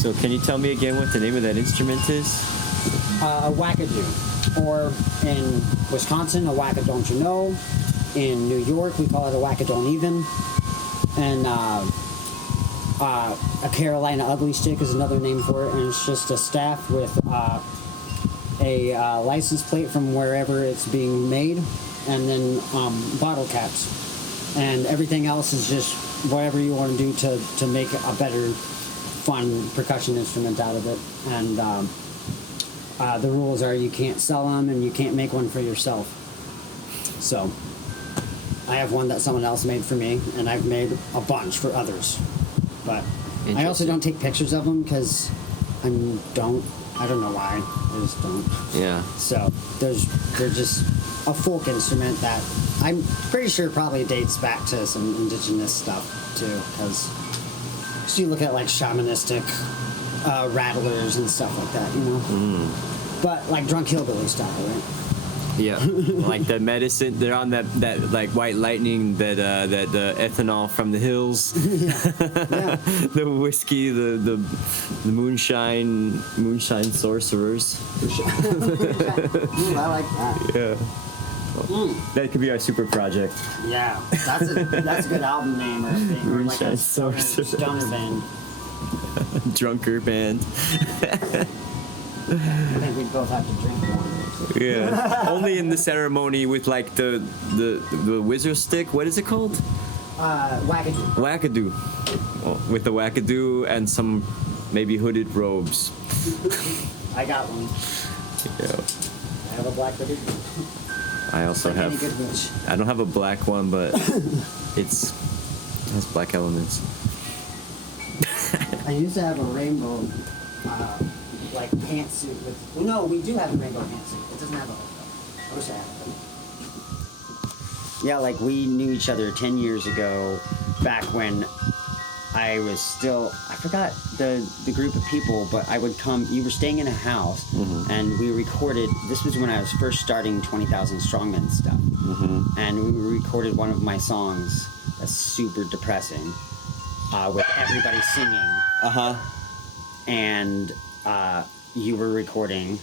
So can you tell me again what the name of that instrument is? A wackadoo, or in Wisconsin, a whack don't you know? In New York, we call it a whack don't even. And a Carolina ugly stick is another name for it, and it's just a staff with a license plate from wherever it's being made, and then bottle caps, and everything else is just whatever you want to do to make a better, fun percussion instrument out of it. And the rules are you can't sell them and you can't make one for yourself. So I have one that someone else made for me, and I've made a bunch for others. But I also don't take pictures of them because I don't know why. I just don't. Yeah. So they're just a folk instrument that I'm pretty sure probably dates back to some indigenous stuff too, because you look at like shamanistic rattlers and stuff like that, you know. But like drunk hillbilly style, right? Yeah, like the medicine. They're on that like white lightning, that ethanol from the hills. Yeah. The whiskey, the moonshine sorcerers. Ooh, I like that. Yeah. That could be our super project. Yeah, that's a good album name or a thing, or like a stoner band. Drunker band. I think we'd both have to drink one. Yeah. Only in the ceremony with like the wizard stick. What is it called? Wackadoo. Wackadoo. Well, with the wackadoo and some maybe hooded robes. I got one. Yeah. I have a black hooded. I also like have. Any good witch. I don't have a black one, but it has black elements. I used to have a rainbow, like pantsuit with. Well, no, we do have a rainbow pantsuit. It doesn't have a hook though. I wish I had it. Yeah, like we knew each other 10 years ago, back when I was still. I forgot the group of people, but I would come. You were staying in a house, and we recorded. This was when I was first starting 20,000 Strongmen stuff, and we recorded one of my songs that's super depressing, with everybody singing. And you were recording,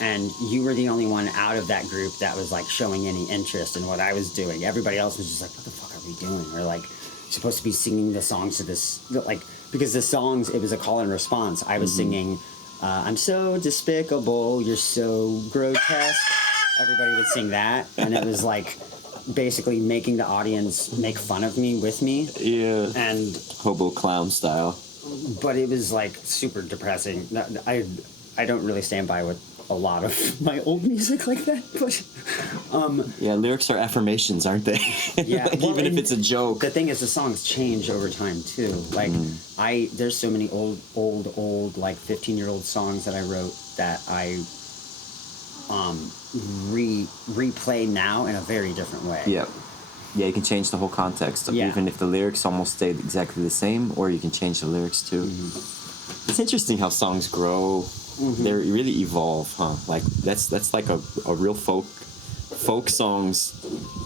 and you were the only one out of that group that was like showing any interest in what I was doing. Everybody else was just like, what the fuck are we doing? Or like supposed to be singing the songs to this, like, because the songs, it was a call and response. I was singing, I'm so despicable, you're so grotesque. Everybody would sing that, and it was like basically making the audience make fun of me with me. Yeah. And hobo clown style. But it was like super depressing. I don't really stand by with a lot of my old music like that, but yeah, lyrics are affirmations, aren't they? Yeah, like, well, even if it's a joke. The thing is, the songs change over time too. Like there's so many old like 15-year-old songs that I wrote that I replay now in a very different way. Yeah. Yeah, you can change the whole context, even if the lyrics almost stay exactly the same, or you can change the lyrics too. It's interesting how songs grow. They really evolve, huh? Like that's like a real folk songs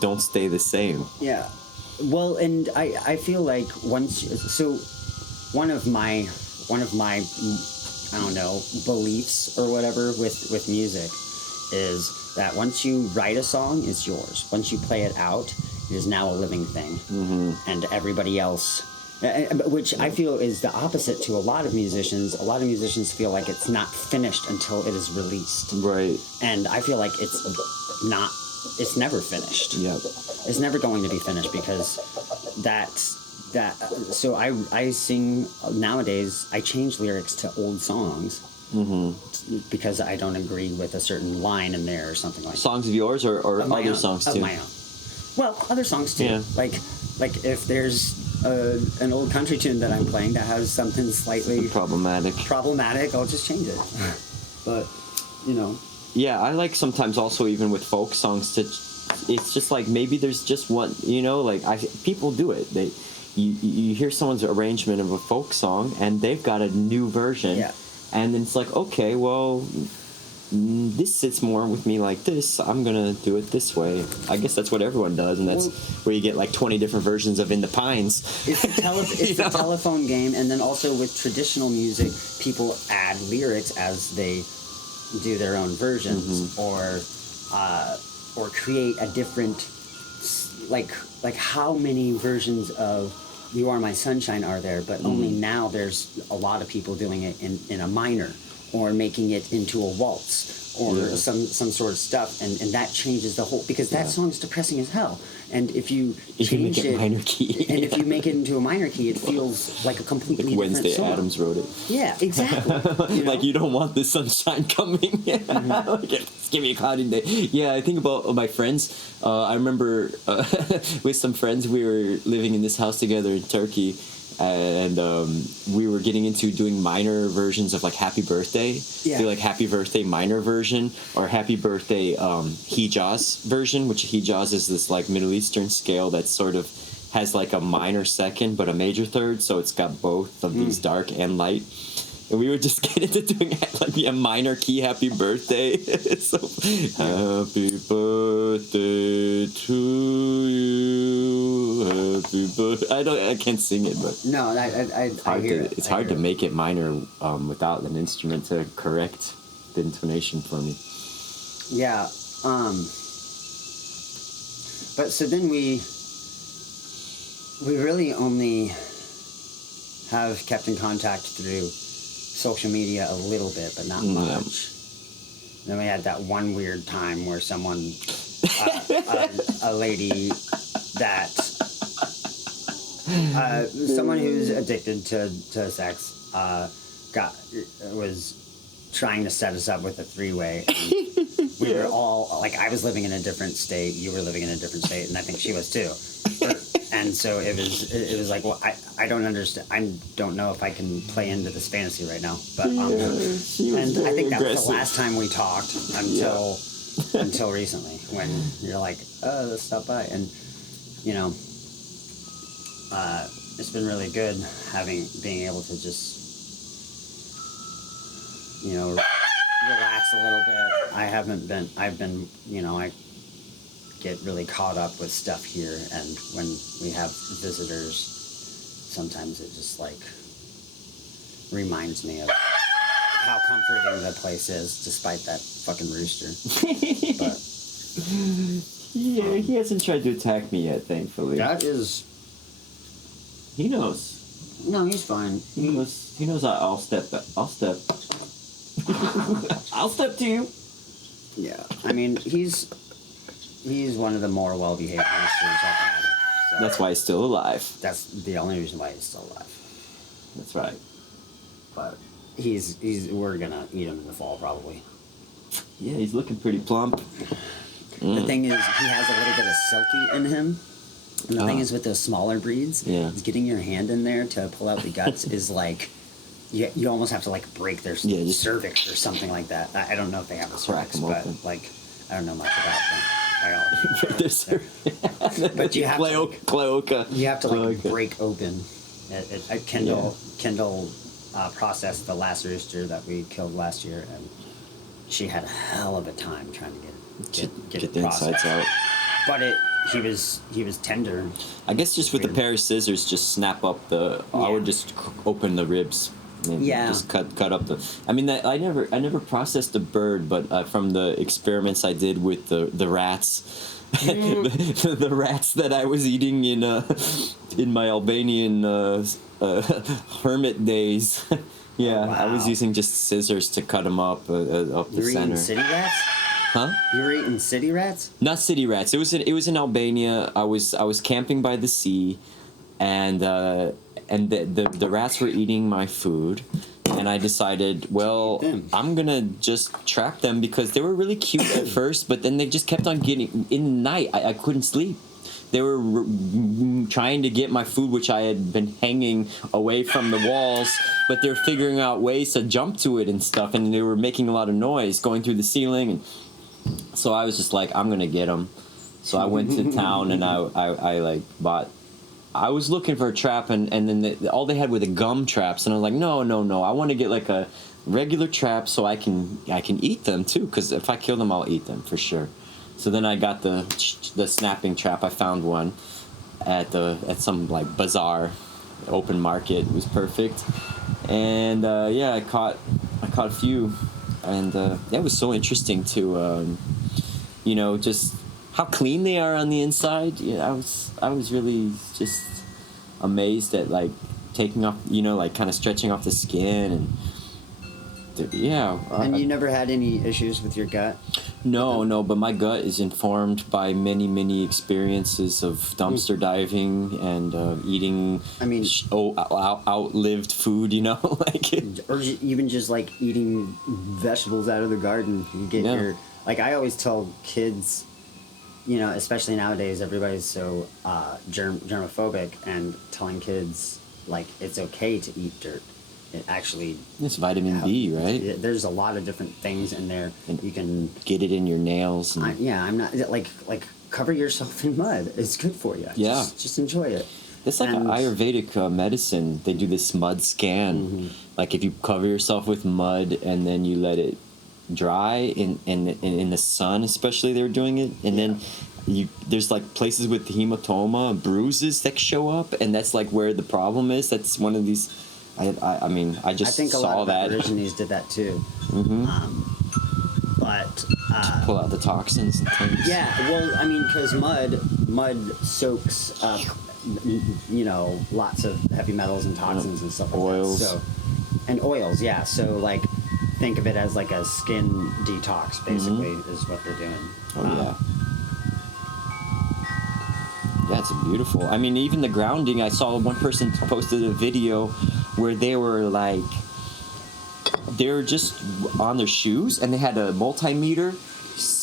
don't stay the same. Yeah. Well, and I feel like one of my I don't know, beliefs or whatever with music is that once you write a song, it's yours. Once you play it out, it is now a living thing. And everybody else, which I feel is the opposite to a lot of musicians. A lot of musicians feel like it's not finished until it is released. Right. And I feel like it's never finished. Yeah. It's never going to be finished because so I sing nowadays, I change lyrics to old songs. Because I don't agree with a certain line in there or something like that. Songs of yours or other songs too? Of my own. Well, other songs too. Yeah. Like if there's an old country tune that I'm playing that has something slightly problematic, I'll just change it. But, you know. Yeah, I like sometimes also even with folk songs it's just like maybe there's just one, you know, like people do it. You hear someone's arrangement of a folk song and they've got a new version. Yeah. And then it's like, okay, well, this sits more with me like this. I'm gonna do it this way. I guess that's what everyone does, and that's where you get like 20 different versions of In the Pines. It's the telephone game, and then also with traditional music, people add lyrics as they do their own versions, or create a different, like how many versions of You Are My Sunshine are there, but only now there's a lot of people doing it in a minor, or making it into a waltz, or some sort of stuff, and that changes the whole, because that song's depressing as hell. And if you change it minor key, and if you make it into a minor key, it feels like a completely different Wednesday song. Addams wrote it. Yeah, exactly. Like, you don't want the sunshine coming. Like, give me a cloudy day. Yeah, I think about my friends. I remember with some friends, we were living in this house together in Turkey, and we were getting into doing minor versions of like Happy Birthday. Yeah. Do like Happy Birthday minor version, or Happy Birthday Hijaz version, which Hijaz is this like Middle Eastern scale that sort of has like a minor second but a major third, so it's got both of these dark and light. And we would just get into doing like a minor key Happy Birthday. So, Happy Birthday to you. Happy birthday. I can't sing it, but No, I hear it. It's hard to make it minor without an instrument to correct the intonation for me. Yeah. But so then we really only have kept in contact through social media a little bit, but not much. Then we had that one weird time where someone, a lady that, someone who's addicted to sex, was trying to set us up with a three-way. And we were all, like, I was living in a different state, you were living in a different state, and I think she was too. And so it was like, well, I don't understand. I don't know if I can play into this fantasy right now. But and I think that was the last time we talked until recently, when you're like, let's stop by. And it's been really good being able to just relax a little bit. I've been I get really caught up with stuff here, and when we have visitors, sometimes it just like reminds me of how comforting the place is, despite that fucking rooster. But yeah, he hasn't tried to attack me yet, thankfully. That is. He knows. No, he's fine. He knows. I'll step. I'll step to you. Yeah, I mean he's one of the more well-behaved roosters I've had. So that's why he's still alive. That's the only reason why he's still alive. That's right. But we're gonna eat him in the fall probably. Yeah, he's looking pretty plump. The thing is, he has a little bit of silky in him. And the thing is, with those smaller breeds, getting your hand in there to pull out the guts is like, you almost have to like break their cervix or something like that. I don't know if they have a cervix, but like, I don't know much about them. But you have to like break open. Kendall processed the last rooster that we killed last year, and she had a hell of a time trying to get it the insides out. But he was tender. I guess just with a pair of scissors, just snap up the. Yeah. I would just open the ribs. And just cut up the. I mean, I never processed the bird, but from the experiments I did with the rats, the rats that I was eating in my Albanian hermit days. Yeah, wow. I was using just scissors to cut them up the You're center. Eating city rats? Huh? You were eating city rats? Not city rats. It was in Albania. I was camping by the sea, and the rats were eating my food, and I decided, well, I'm gonna just trap them because they were really cute at first, but then they just kept on getting in the night. I couldn't sleep. They were trying to get my food, which I had been hanging away from the walls, but they're figuring out ways to jump to it and stuff, and they were making a lot of noise going through the ceiling, and so I was just like, I'm gonna get them. So I went to town and I like bought I was looking for a trap, and then all they had were the gum traps, and I was like, no, I want to get like a regular trap so I can eat them too, because if I kill them, I'll eat them for sure. So then I got the snapping trap. I found one at some like bazaar, open market. It was perfect, and I caught a few, and that was so interesting to just how clean they are on the inside. Yeah, I was really just amazed at like taking off, like kind of stretching off the skin and. Yeah. And you never had any issues with your gut? No, but my gut is informed by many, many experiences of dumpster diving and eating outlived food, or even just like eating vegetables out of the garden. You get your, like I always tell kids, especially nowadays, everybody's so germophobic, and telling kids like it's okay to eat dirt. It actually... It's vitamin B, right? There's a lot of different things in there. And you can... Get it in your nails. And... I'm not... Like, cover yourself in mud. It's good for you. Yeah. Just enjoy it. It's like Ayurvedic medicine. They do this mud scan. Mm-hmm. Like, if you cover yourself with mud and then you let it dry in the sun, especially, they were doing it. And then... there's like places with hematoma, bruises that show up, and that's like where the problem is. That's one of these... I mean, I think saw a lot of that. Aborigines did that too. Mm-hmm. But to pull out the toxins and things. Yeah, well, I mean, because mud soaks up, lots of heavy metals and toxins and stuff like oils. That. So, and oils, yeah. So like, think of it as like a skin detox, basically, is what they're doing. Oh yeah. Yeah, it's beautiful. I mean, even the grounding. I saw one person posted a video where they were just on their shoes, and they had a multimeter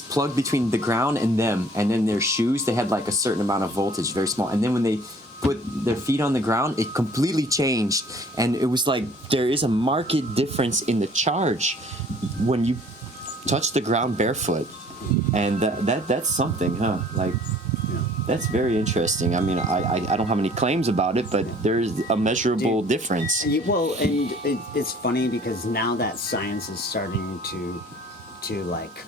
plugged between the ground and them, and then their shoes, they had like a certain amount of voltage, very small, and then when they put their feet on the ground, it completely changed, and it was like there is a marked difference in the charge when you touch the ground barefoot, and that's something, huh? Like. That's very interesting. I mean, I don't have any claims about it, but there's a measurable difference. Well, and it's funny because now that science is starting to like,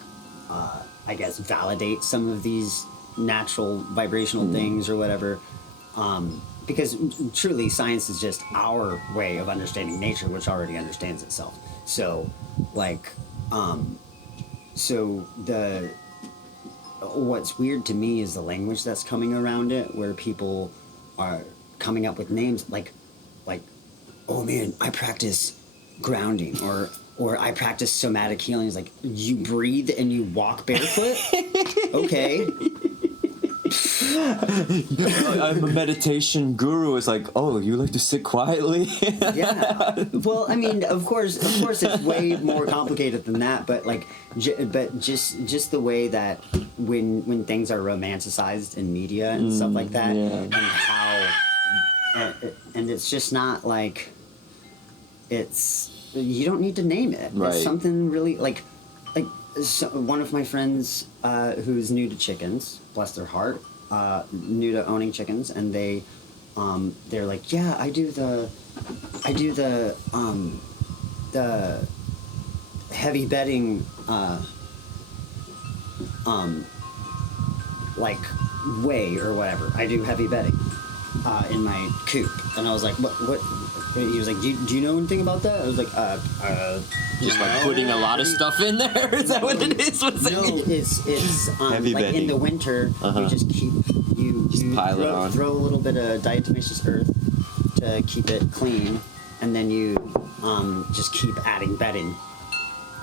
I guess, validate some of these natural vibrational things or whatever, because truly science is just our way of understanding nature, which already understands itself. So, like, what's weird to me is the language that's coming around it, where people are coming up with names like, oh man, I practice grounding, or I practice somatic healing. It's like, you breathe and you walk barefoot? Okay. I'm a meditation guru. It's like, oh, you like to sit quietly? Yeah. Well, I mean, of course, it's way more complicated than that. But like, just the way that when things are romanticized in media and stuff like that, and how, and it's just not like, you don't need to name it. Right. It's something really like. So one of my friends who's new to chickens, bless their heart, new to owning chickens, and they're like, yeah, I do the heavy bedding like way or whatever. I do heavy bedding in my coop, and I was like, what? He was like, do you know anything about that? I was like, just like putting a lot of stuff in there. Is that what it is? What's no, it's heavy like bedding. In the winter, you just keep you pile it on. Throw a little bit of diatomaceous earth to keep it clean, and then you just keep adding bedding,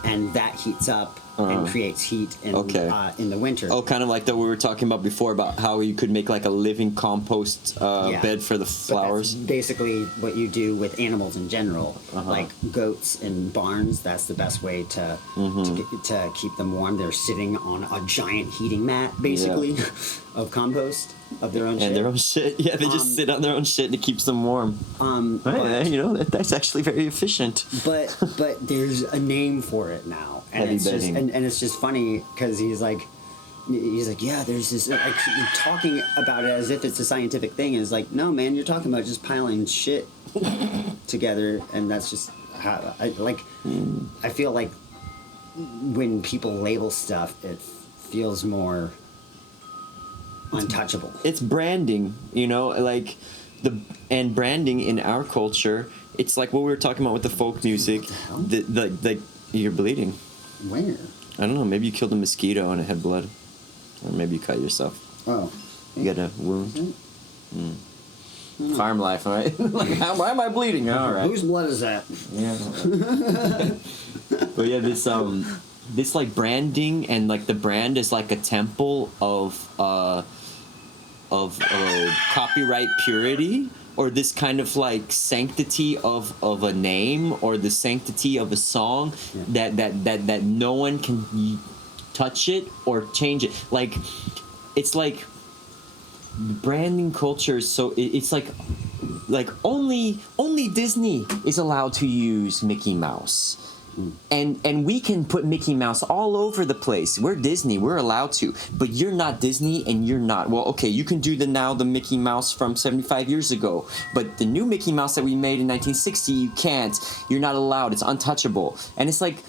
and that heats up and creates heat in the winter. Oh, kind of like that we were talking about before, about how you could make like a living compost bed for the flowers. But that's basically what you do with animals in general, like goats in barns. That's the best way to keep them warm. They're sitting on a giant heating mat, basically, of compost of their own shit. And their own shit. Yeah, they just sit on their own shit and it keeps them warm. That's actually very efficient. But there's a name for it now. And Heavy it's bedding. just and it's just funny because he's like, he's like, yeah, there's this, like, talking about it as if it's a scientific thing. And it's like, no, man, you're talking about just piling shit together, and that's just how I feel like when people label stuff, it feels more untouchable. It's branding, you know, like and branding in our culture. It's like what we were talking about with the folk music. The you're bleeding. Where? I don't know. Maybe you killed a mosquito and it had blood, or maybe you cut yourself. Oh, you got a wound. Farm life, all right? Like, why am I bleeding? All right. Whose blood is that? Yeah. But yeah, this like branding, and like the brand is like a temple of copyright purity, or this kind of like sanctity of a name, or the sanctity of a song, that no one can touch it or change it. Like, it's like branding culture is so it's like only Disney is allowed to use Mickey Mouse. And we can put Mickey Mouse all over the place. We're Disney, we're allowed to. But you're not Disney, and you're not. Well, okay, you can do the Mickey Mouse from 75 years ago. But the new Mickey Mouse that we made in 1960, you can't. You're not allowed. It's untouchable. And it's like,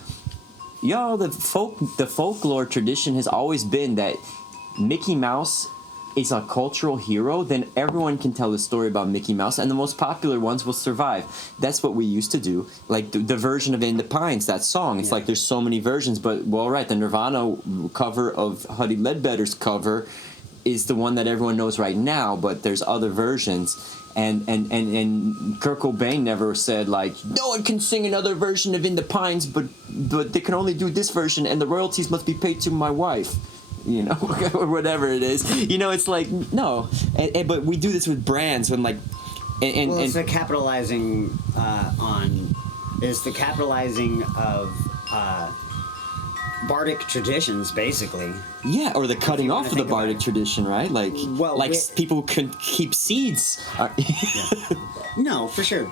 y'all, the folklore tradition has always been that Mickey Mouse is a cultural hero, then everyone can tell the story about Mickey Mouse, and the most popular ones will survive. That's what we used to do. Like the version of In the Pines, that song. It's like there's so many versions, but well, right, the Nirvana cover of Huddy Ledbetter's cover is the one that everyone knows right now, but there's other versions. And Kurt Cobain never said, like, no one can sing another version of In the Pines, but they can only do this version, and the royalties must be paid to my wife. You know, or whatever it is. You know, it's like, no. But we do this with brands when, like... it's the capitalizing of Bardic traditions, basically. Yeah, or the cutting off of the Bardic tradition, right? Like, people can keep seeds. No, for sure.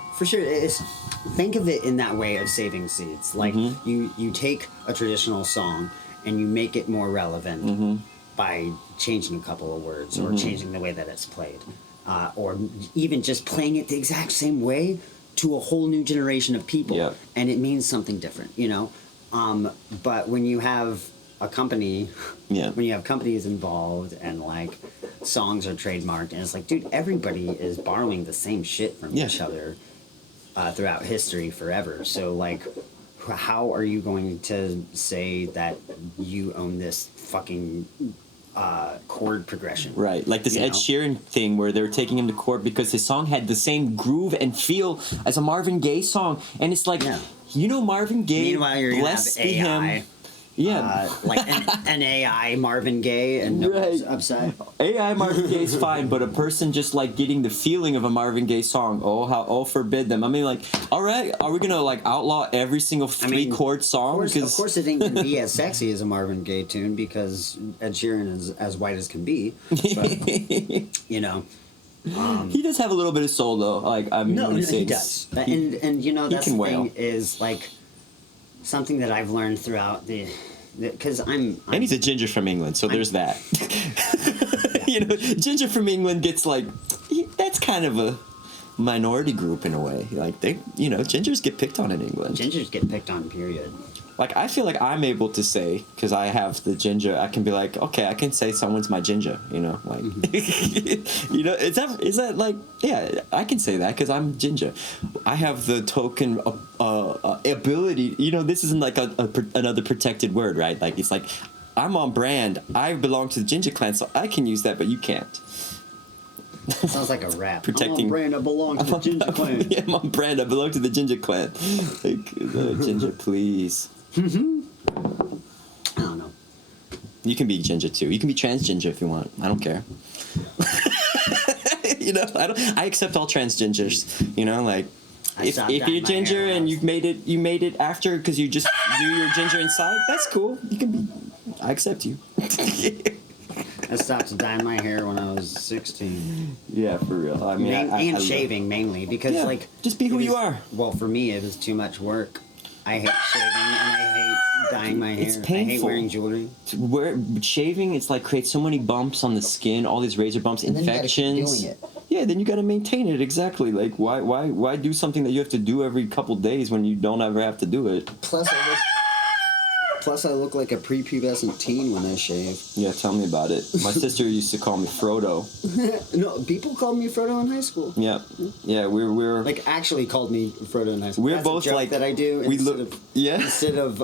Think of it in that way of saving seeds. Like, you take a traditional song and you make it more relevant by changing a couple of words, or changing the way that it's played, or even just playing it the exact same way to a whole new generation of people, and it means something different, you know. But when you have a company, when you have companies involved, and like songs are trademarked, and it's like, dude, everybody is borrowing the same shit from each other throughout history forever. So like, how are you going to say that you own this fucking chord progression? Right, like this Ed Sheeran thing where they're taking him to court because his song had the same groove and feel as a Marvin Gaye song, and it's like, you know, Marvin Gaye, meanwhile, you're gonna have AI. Like an AI Marvin Gaye, and no one's upset. AI Marvin Gaye is fine, but a person just like getting the feeling of a Marvin Gaye song, forbid them. I mean, like, all right, are we gonna like outlaw every single chord song? Of course it ain't gonna be as sexy as a Marvin Gaye tune, because Ed Sheeran is as white as can be. But, you know. He does have a little bit of soul, though. Like, I mean, he does. And you know, that's the thing is, like, something that I've learned throughout because I'm and he's a ginger from England, so there's that. You know, ginger from England gets like, that's kind of a minority group in a way. Like, gingers get picked on in England. Gingers get picked on, period. Like, I feel like I'm able to say, because I have the ginger, I can be like, okay, I can say someone's my ginger, you know, like, you know, is that like, yeah, I can say that because I'm ginger. I have the token ability, you know, this isn't like another protected word, right? Like, it's like, I'm on brand, I belong to the ginger clan, so I can use that, but you can't. Sounds like a rap. Protecting. I'm on brand, I belong to the ginger clan. Yeah, I'm on brand, I belong to the ginger clan. Like, ginger, please. I don't know. You can be ginger too. You can be trans ginger if you want. I don't care. You know, I accept all trans gingers. You know, like if you're ginger and you made it after because you just knew you're ginger inside. That's cool. You can be. I accept you. I stopped dyeing my hair when I was 16. Yeah, for real. I mean, and shaving mainly because like just be who you are. Well, for me, it was too much work. I hate shaving and I hate dyeing my hair. It's painful. I hate wearing jewelry. Shaving, it's like creates so many bumps on the skin, all these razor bumps, And infections. Then you gotta keep doing it. Yeah, then you got to maintain it exactly. Like, why do something that you have to do every couple days when you don't ever have to do it? Plus, I look like a prepubescent teen when I shave. Yeah, tell me about it. My sister used to call me Frodo. No, people called me Frodo in high school. Yeah, yeah, we're Like actually called me Frodo in high school. We're That's both a joke like that I do. we look. Instead of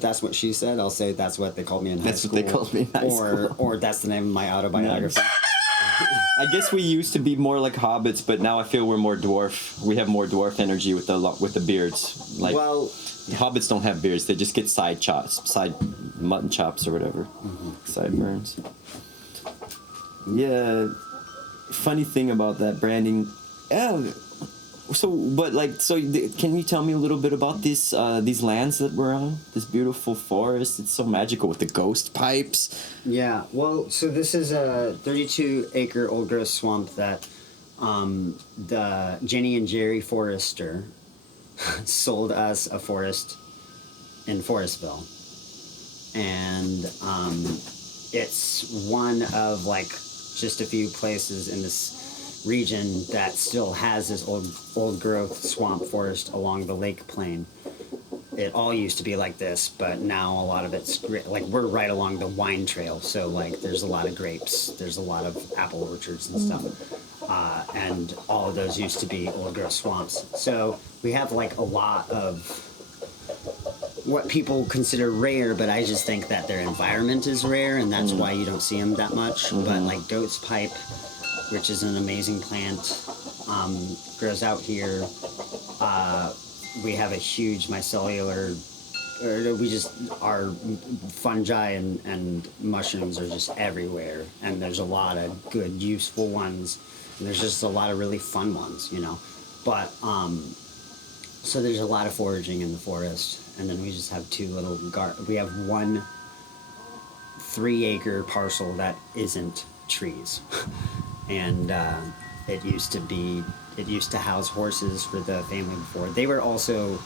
that's what she said, I'll say that's what they called me in high school. That's what they called me in high school. Or that's the name of my autobiography. I guess we used to be more like hobbits, but now I feel we're more dwarf. We have more dwarf energy with the beards. Like, Well, hobbits don't have beards; they just get side mutton chops or whatever, sideburns. Yeah, funny thing about that branding. Yeah. Can you tell me a little bit about these lands that we're on? This beautiful forest. It's so magical with the ghost pipes. yeah. Well, so this is a 32-acre old growth swamp that the Jenny and Jerry Forester sold us a forest in Forestville, and it's one of like just a few places in this region that still has this old growth swamp forest along the lake plain. It all used to be like this, but now a lot of it's like we're right along the wine trail, so like there's a lot of grapes, there's a lot of apple orchards and stuff, and all of those used to be old growth swamps. So we have like a lot of what people consider rare, but I just think that their environment is rare, and that's why you don't see them that much. But like goat's pipe, which is an amazing plant, grows out here. We have a huge our fungi and mushrooms are just everywhere, and there's a lot of good, useful ones, and there's just a lot of really fun ones, you know. But, so there's a lot of foraging in the forest, and then we just have we have one 3-acre parcel that isn't trees. And it used to house horses for the family before. They were also,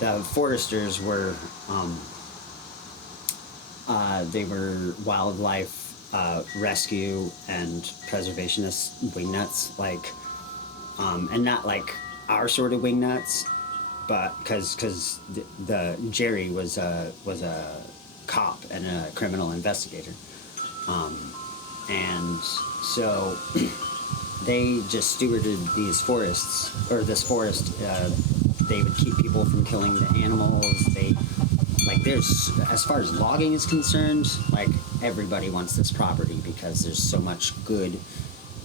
the Foresters were, they were wildlife rescue and preservationist wingnuts, like, and not like our sort of wingnuts, but because the Jerry was a cop and a criminal investigator. And so they just stewarded these forests, or this forest. They would keep people from killing the animals. There's, as far as logging is concerned, like everybody wants this property because there's so much good,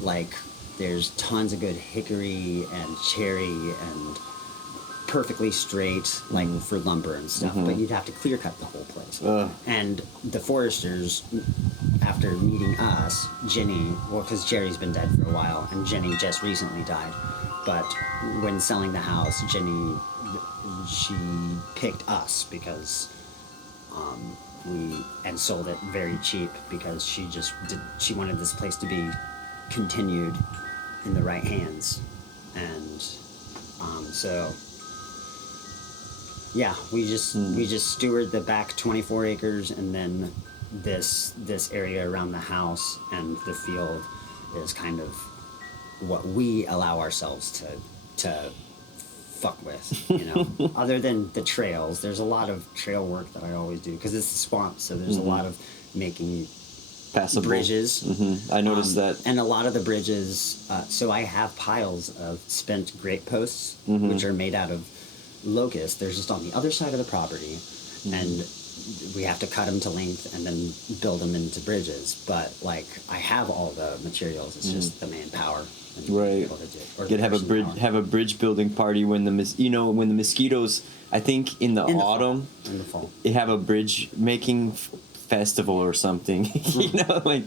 like there's tons of good hickory and cherry and perfectly straight, like for lumber and stuff, but you'd have to clear cut the whole place. And the Foresters, after meeting us, Jenny, because Jerry's been dead for a while, and Jenny just recently died, but when selling the house, Jenny, she picked us because and sold it very cheap because she wanted this place to be continued in the right hands, and so yeah, we just steward the back 24 acres, and then this area around the house and the field is kind of what we allow ourselves to fuck with, you know. Other than the trails, there's a lot of trail work that I always do because it's a swamp, so there's a lot of making passable bridges. I noticed that, and a lot of the bridges. So I have piles of spent grape posts, which are made out of locust. They're just on the other side of the property, and we have to cut them to length and then build them into bridges. But like, I have all the materials. It's just the manpower. Right. You'd have a bridge building party when the mosquitoes. I think in the autumn, in the fall, they have a bridge making festival or something. You know, like,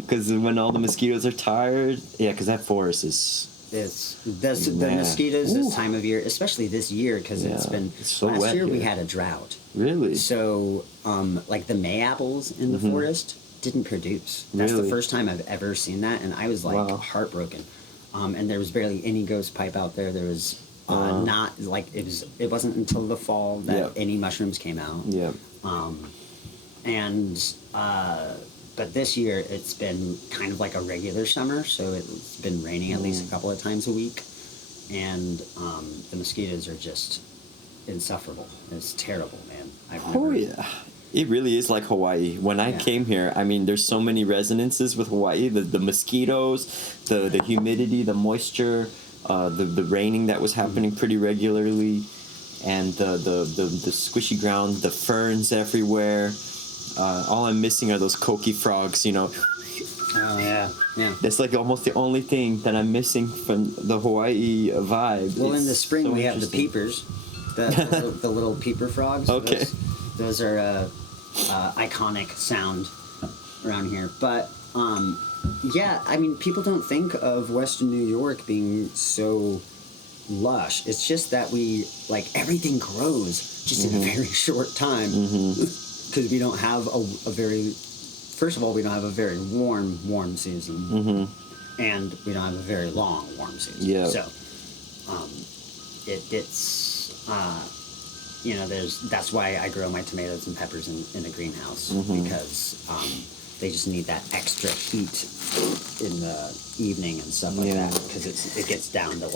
because when all the mosquitoes are tired, because that forest is. The mosquitoes this time of year, especially this year, because it's so last year we had a drought. Really? So, like the May apples in the forest didn't produce. That's the first time I've ever seen that, and I was like heartbroken. And there was barely any ghost pipe out there. There was Not like it wasn't until the fall that any mushrooms came out. Yeah. But this year it's been kind of like a regular summer, so it's been raining at least a couple of times a week, and the mosquitoes are just insufferable. It's terrible, man. It really is like Hawaii. When I came here, I mean, there's so many resonances with Hawaii. The mosquitoes, the humidity, the moisture, the raining that was happening pretty regularly, and the squishy ground, the ferns everywhere. All I'm missing are those koki frogs, you know. Oh, yeah. That's like almost the only thing that I'm missing from the Hawaii vibe. Well, in the spring we have the peepers, the little peeper frogs. Okay. Those are iconic sound around here. But, I mean, people don't think of Western New York being so lush. It's just that everything grows just in a very short time. Because we don't have first of all, we don't have a very warm season, and we don't have a very long warm season. Yeah. So, that's why I grow my tomatoes and peppers in a greenhouse, because they just need that extra heat in the evening and stuff like that, because it gets down to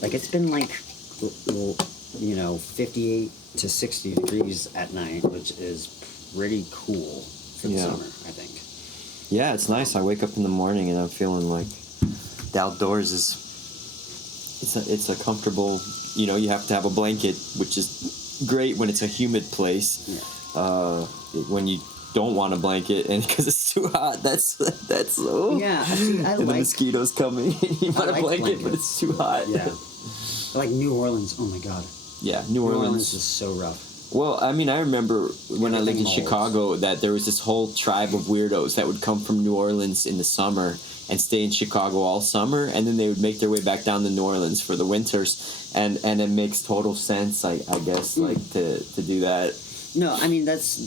it's been 58 to 60 degrees at night, which is pretty cool for the summer, I think. Yeah, it's nice. I wake up in the morning and I'm feeling like the outdoors it's a comfortable, you have to have a blanket, which is great when it's a humid place. Yeah. When you don't want a blanket and because it's too hot, that's yeah. See, and the mosquitoes coming and you want a blanket, but it's too hot. Yeah. Like New Orleans, oh my god. Yeah, New Orleans is so rough. Well, I mean, I remember when I lived in Chicago that there was this whole tribe of weirdos that would come from New Orleans in the summer and stay in Chicago all summer, and then they would make their way back down to New Orleans for the winters, and it makes total sense, I guess, to do that. No, I mean, that's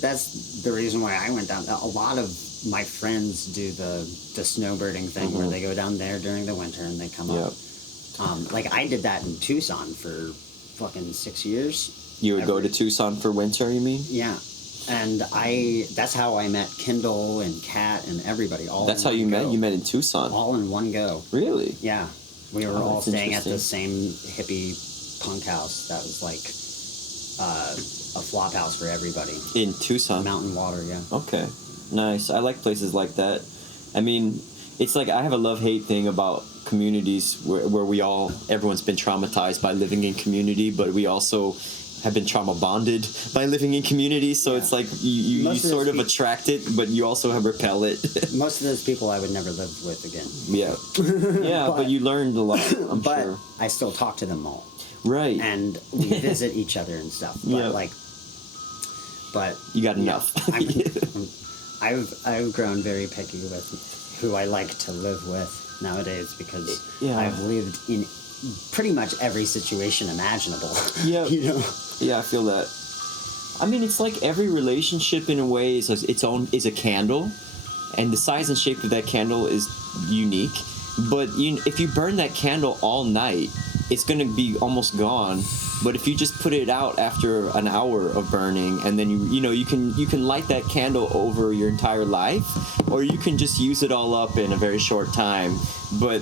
the reason why I went down. A lot of my friends do the snowbirding thing where they go down there during the winter and they come up. I did that in Tucson for fucking 6 years. You would go to Tucson for winter, you mean? Yeah. And that's how I met Kendall and Kat and everybody. That's how you met? You met in Tucson? All in one go. Really? Yeah. We were all staying at the same hippie punk house that was a flop house for everybody. In Tucson? Mountain Water, yeah. Okay. Nice. I like places like that. I mean, it's like I have a love-hate thing about communities where everyone's been traumatized by living in community, but we also have been trauma bonded by living in community, so it's like you sort of attract it, but you also have repel it. Most of those people I would never live with again. Yeah. Yeah, but you learned a lot, I'm sure. I still talk to them all. Right. And we visit each other and stuff. But but you got enough. I've grown very picky with who I like to live with nowadays, because I've lived in pretty much every situation imaginable. Yeah. Yeah, I feel that. I mean, it's like every relationship in a way is a candle, and the size and shape of that candle is unique. But if you burn that candle all night, it's going to be almost gone. But if you just put it out after an hour of burning, and then you can light that candle over your entire life, or you can just use it all up in a very short time. But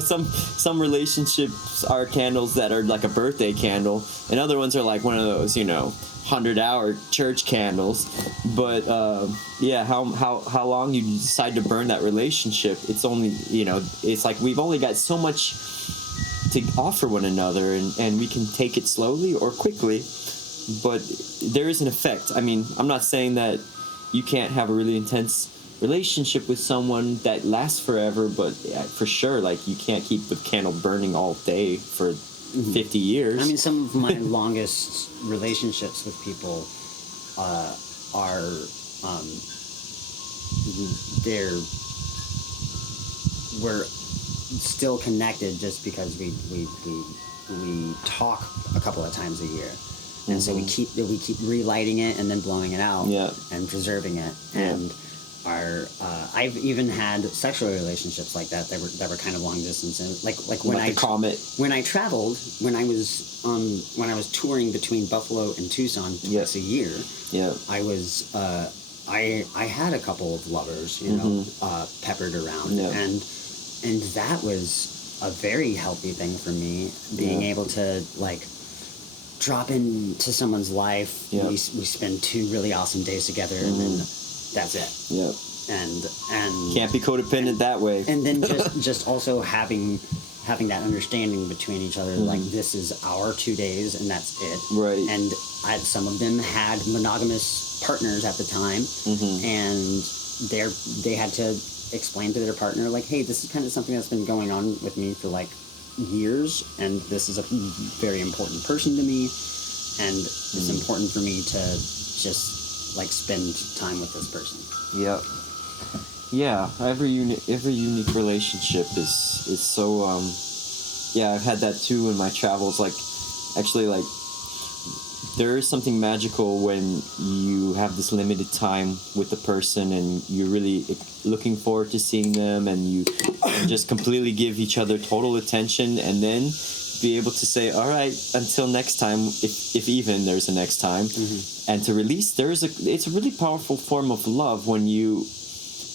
some relationships are candles that are like a birthday candle, and other ones are like one of those 100-hour church candles. But how long you decide to burn that relationship, it's only it's like we've only got so much to offer one another, and we can take it slowly or quickly, but there is an effect. I mean, I'm not saying that you can't have a really intense relationship with someone that lasts forever, but for sure, you can't keep the candle burning all day for 50 years. I mean, some of my longest relationships with people we're still connected just because we talk a couple of times a year, and so we keep relighting it and then blowing it out, and preserving it, and I've even had sexual relationships like that were kind of long distance, and like when when I traveled, when I was touring between Buffalo and Tucson twice a year, I was I had a couple of lovers, you know, peppered around, and that was a very healthy thing for me, being able to like drop into someone's life. We spend 2 really awesome days together, and then that's it. Yeah. And can't be codependent that way. And then just also having that understanding between each other, like this is our 2 days and that's it. Right. And some of them had monogamous partners at the time, and they had to explain to their partner, like, hey, this is kind of something that's been going on with me for like years, and this is a very important person to me, and it's important for me to just like spend time with this person. Yep. Yeah, every unique relationship is so I've had that too in my travels. Like, actually, like, there is something magical when you have this limited time with the person and you're really looking forward to seeing them, and you just completely give each other total attention, and then be able to say, all right, until next time, if even there's a next time, and to release. It's a really powerful form of love when you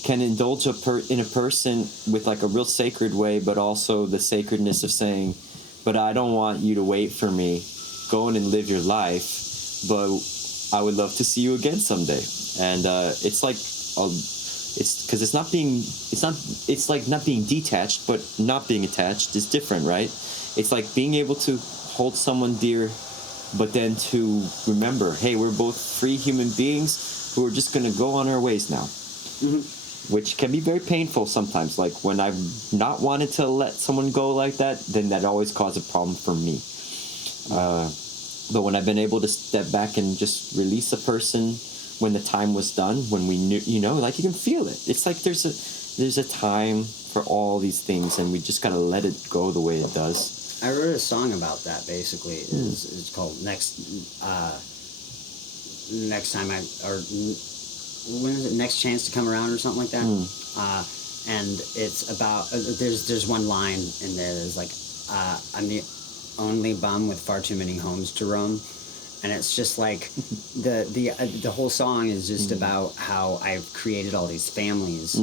can indulge in a person with like a real sacred way, but also the sacredness of saying, but I don't want you to wait for me. Go in and live your life, but I would love to see you again someday. And it's like, it's because it's like not being detached, but not being attached is different, right? It's like being able to hold someone dear, but then to remember, hey, we're both free human beings who are just going to go on our ways now. Which can be very painful sometimes. Like when I've not wanted to let someone go like that, then that always caused a problem for me. But when I've been able to step back and just release a person when the time was done, when we knew, you know, like you can feel it. It's like there's a time for all these things, and we just gotta let it go the way it does. I wrote a song about that. Basically, it's called Next Time when is it? Next Chance to Come Around or something like that. And it's about there's one line in there that's like, I'm the only bum with far too many homes to roam, and it's just like the whole song is just about how I've created all these families,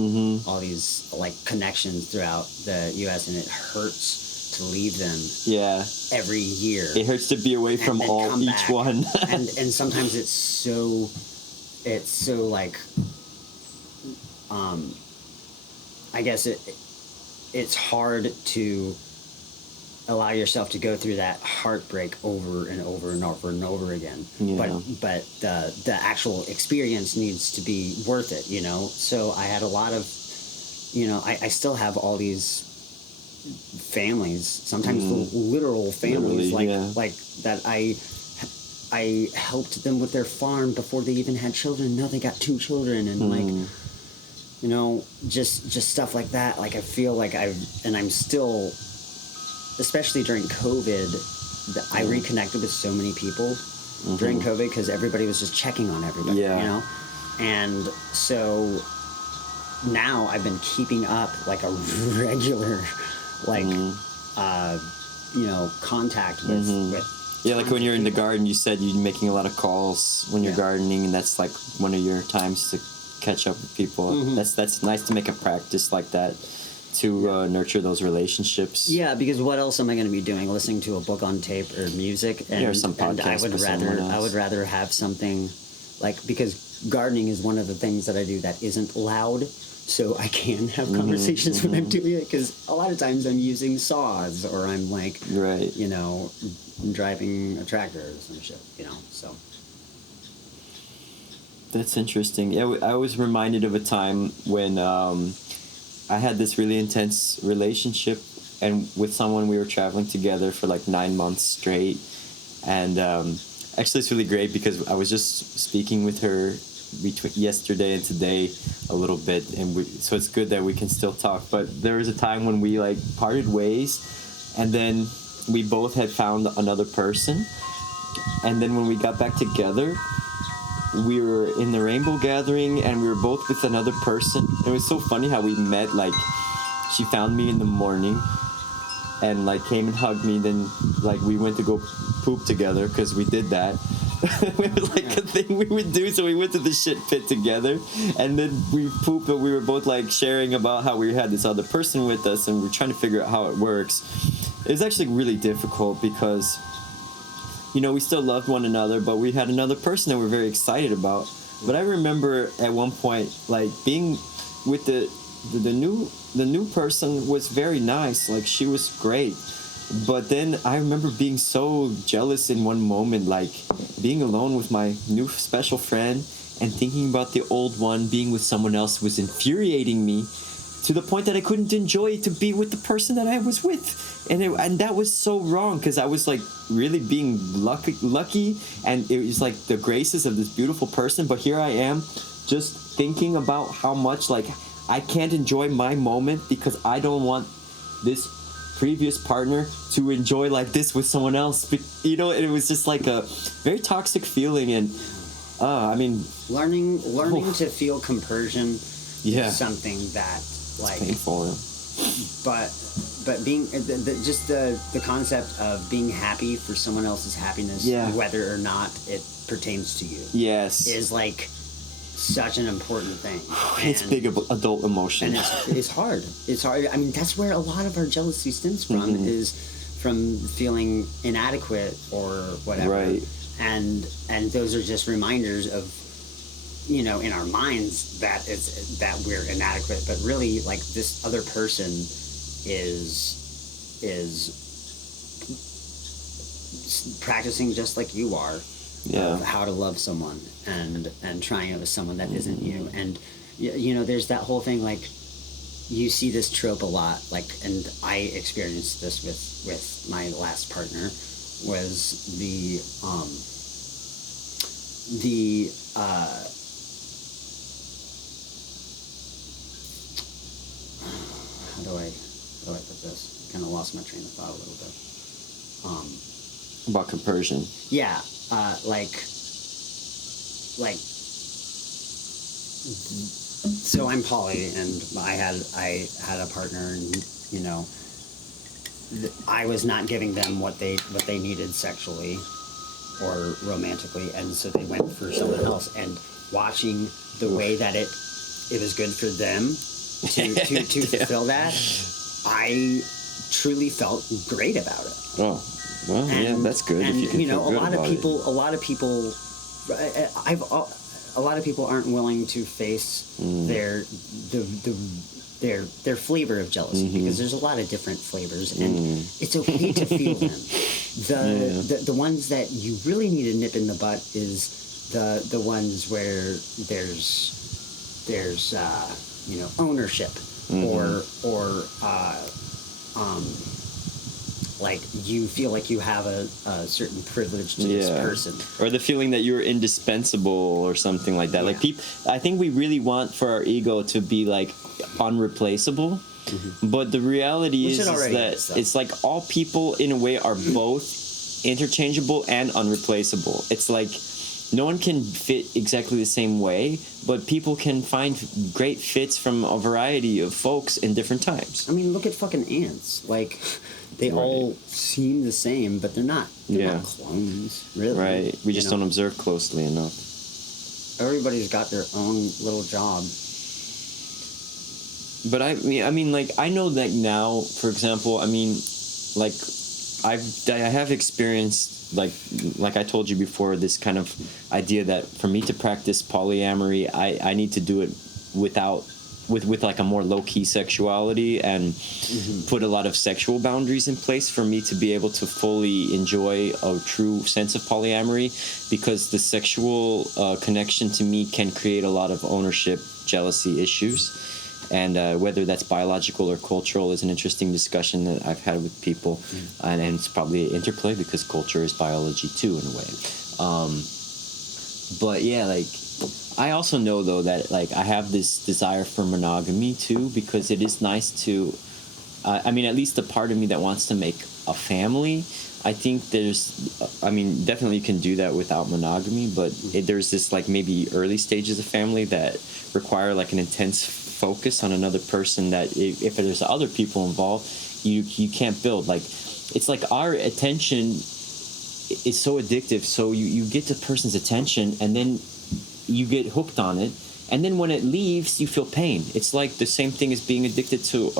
all these like connections throughout the U.S., and it hurts to leave them. Yeah. Every year. It hurts to be away from each one. and sometimes it's so like, I guess it's hard to allow yourself to go through that heartbreak over and over and over and over again. Yeah. But the actual experience needs to be worth it, you know? So I had a lot of, you know, I still have all these families, sometimes literal families, like that I helped them with their farm before they even had children. Now they got 2 children, and like, you know, just stuff like that. Like I feel like I'm still, especially during COVID, I reconnected with so many people during COVID because everybody was just checking on everybody, you know? And so now I've been keeping up like a regular, like, you know, contact with yeah, like when you're in the garden, you said you're making a lot of calls when you're gardening, and that's like one of your times to catch up with people. That's nice to make a practice like that to nurture those relationships. Yeah, because what else am I going to be doing? Listening to a book on tape or music? And, or some podcast I would rather have something like, because gardening is one of the things that I do that isn't loud, so I can have conversations when I'm doing it, because a lot of times I'm using saws, or I'm like, you know, driving a tractor or some shit, you know, so. That's interesting. Yeah, I was reminded of a time when I had this really intense relationship, and with someone we were traveling together for like 9 months straight, and actually it's really great because I was just speaking with her between yesterday and today a little bit, and so it's good that we can still talk. But there was a time when we like parted ways, and then we both had found another person, and then when we got back together, we were in the rainbow gathering and we were both with another person. It was so funny how we met. Like, she found me in the morning and like came and hugged me. Then like we went to go poop together because we did that. It was like a thing we would do. So we went to the shit pit together, and then we pooped. But we were both like sharing about how we had this other person with us, and we're trying to figure out how it works. It was actually really difficult because, you know, we still loved one another, but we had another person that we're very excited about. But I remember at one point, like being with the new person was very nice. Like, she was great. But then I remember being so jealous in one moment, like being alone with my new special friend and thinking about the old one being with someone else was infuriating me to the point that I couldn't enjoy to be with the person that I was with. And that was so wrong, because I was like really being lucky, and it was like the graces of this beautiful person. But here I am just thinking about how much like I can't enjoy my moment because I don't want this previous partner to enjoy like this with someone else. You know, it was just like a very toxic feeling. And I mean, learning to feel compersion is something that like it's painful. But being just the concept of being happy for someone else's happiness, whether or not it pertains to you, is like such an important thing. It's big adult emotion. And it's hard. It's hard. I mean, that's where a lot of our jealousy stems from, is from feeling inadequate or whatever. Right. And those are just reminders of, you know, in our minds that we're inadequate, but really like this other person is practicing just like you are. Of how to love someone and trying it with someone that isn't you. And you know, there's that whole thing, like you see this trope a lot, like, and I experienced this with my last partner, was the how do I put this? Kind of lost my train of thought a little bit. About compersion. Yeah. So I'm poly, and I had a partner, and you know, I was not giving them what they needed sexually or romantically, and so they went for someone else. And watching the way that it was good for them to fulfill that, I truly felt great about it. Oh. Well, that's good. And if you can, you know, a lot of people aren't willing to face their flavor of jealousy, because there's a lot of different flavors, and it's okay to feel them. The ones that you really need to nip in the butt is the ones where there's you know, ownership or like you feel like you have a certain privilege to this person, or the feeling that you're indispensable or something like that. Like I think we really want for our ego to be like unreplaceable, but the reality is that it's like all people in a way are both interchangeable and unreplaceable. It's like no one can fit exactly the same way, but people can find great fits from a variety of folks in different times. I mean, look at fucking ants. Like, they all seem the same, but they're not. They're not clones, really. Right. We just don't observe closely enough. Everybody's got their own little job. But I mean, like, I know that now, for example, I mean, like, I have experienced, like I told you before, this kind of idea that for me to practice polyamory, I need to do it with like a more low-key sexuality, and put a lot of sexual boundaries in place for me to be able to fully enjoy a true sense of polyamory, because the sexual connection to me can create a lot of ownership, jealousy issues. And whether that's biological or cultural is an interesting discussion that I've had with people. And it's probably an interplay, because culture is biology too, in a way. But yeah, like, I also know, though, that like I have this desire for monogamy too, because it is nice to, I mean, at least the part of me that wants to make a family. I think definitely you can do that without monogamy, but there's this like maybe early stages of family that require like an intense focus on another person that if there's other people involved, you can't build. Like, it's like our attention is so addictive, so you get the person's attention and then you get hooked on it, and then when it leaves you feel pain. It's like the same thing as being addicted to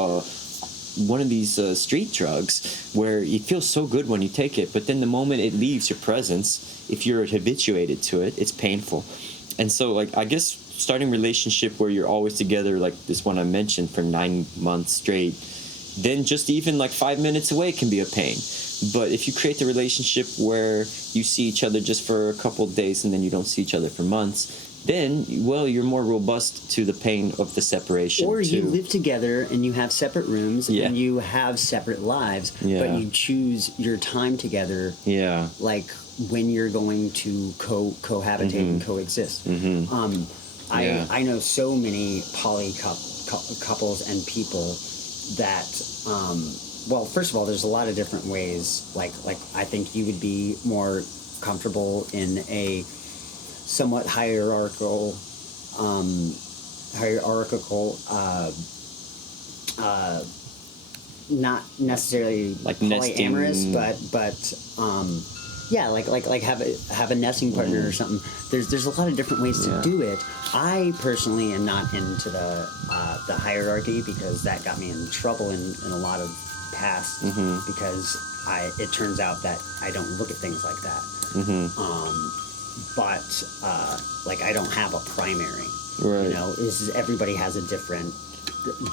one of these street drugs, where it feels so good when you take it, but then the moment it leaves your presence, if you're habituated to it, it's painful. And so, like, I guess starting a relationship where you're always together, like this one I mentioned, for 9 months straight, then just even like 5 minutes away can be a pain. But if you create the relationship where you see each other just for a couple of days and then you don't see each other for months, then, well, you're more robust to the pain of the separation. Or you too. live together and you have separate rooms and you have separate lives, but you choose your time together. Yeah. Like when you're going to cohabitate and coexist. I know so many poly couples and people that, well, first of all, there's a lot of different ways. Like I think you would be more comfortable in a somewhat hierarchical, not necessarily like polyamorous, nesting. but yeah, like have a nesting partner or something. There's a lot of different ways to do it. I personally am not into the hierarchy, because that got me in trouble in a lot of past, because it turns out that I don't look at things like that. But like I don't have a primary. Right. You know, everybody has a different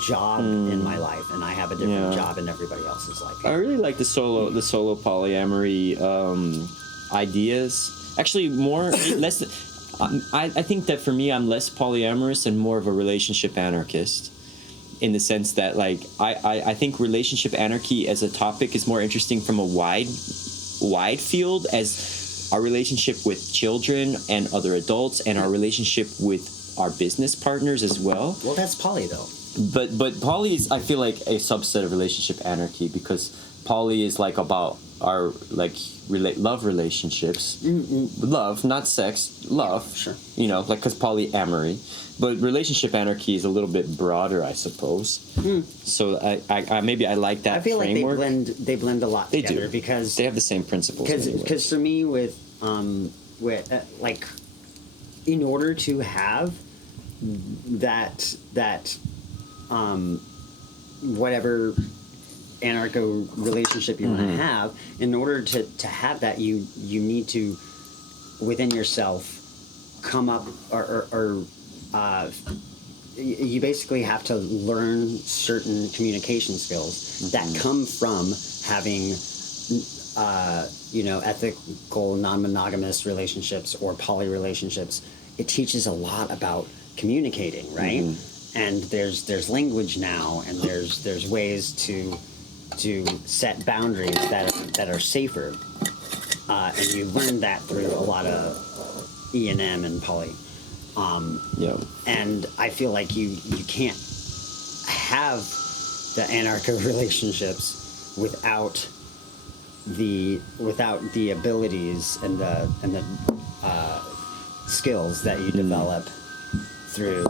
job in my life, and I have a different job in everybody else's life. I really like the solo polyamory ideas. Actually, less. I think that for me, I'm less polyamorous and more of a relationship anarchist, in the sense that, like, I think relationship anarchy as a topic is more interesting from a wide field, as our relationship with children and other adults, and our relationship with our business partners as well. Well, that's poly, though. But poly is, I feel like, a subset of relationship anarchy, because poly is like about our like love relationships, love, not sex, love. Sure. You know, like, because polyamory, but relationship anarchy is a little bit broader, I suppose. So I maybe I like that. I feel framework. like they blend a lot They together, do, because they have the same principles. Because for me, with like, in order to have that whatever anarcho relationship you want to have, in order to have that, you need to, within yourself, come up or you basically have to learn certain communication skills that come from having ethical non-monogamous relationships or poly relationships. It teaches a lot about communicating, right? And there's language now, and there's ways to set boundaries that are safer, and you learn that through a lot of E&M and poly. And I feel like you can't have the anarcho relationships without the abilities and the skills that you develop through,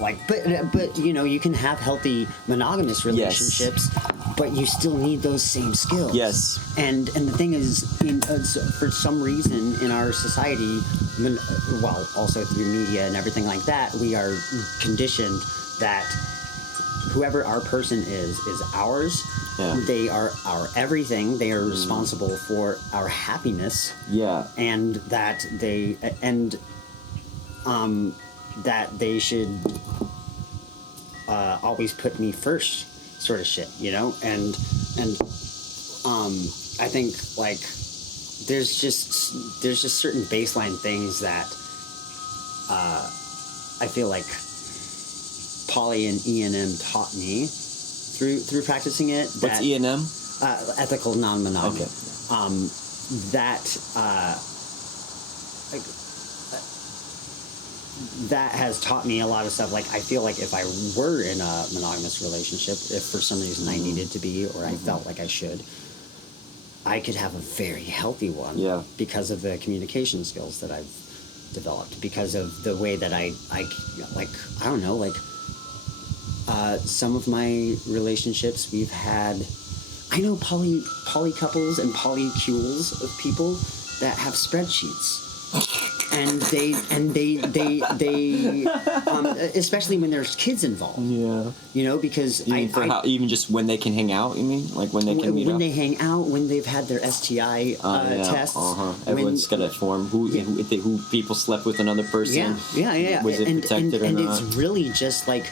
like, but you know, you can have healthy monogamous relationships, but you still need those same skills. Yes. And the thing is, for some reason in our society, well, also through media and everything like that, we are conditioned that whoever our person is ours. Yeah. They are our everything. They are responsible for our happiness. Yeah. And that they that they should always put me first, sort of shit, you know. And I think, like, there's just certain baseline things that I feel like poly and E&M taught me through practicing it. What's E&M? Ethical non-monogamy. Okay. that has taught me a lot of stuff. Like, I feel like if I were in a monogamous relationship, if for some reason I needed to be, or I felt like I should, I could have a very healthy one. Yeah. Because of the communication skills that I've developed, because of the way that I like, I don't know, like, some of my relationships we've had, I know poly couples and polycules of people that have spreadsheets. And they especially when there's kids involved. Yeah. You know, because even just when they can hang out, you mean? Like when they can meet up? When they hang out, when they've had their STI tests. Everyone's got that form. Who people slept with another person. Yeah. Was it protected or not? And it's really just like,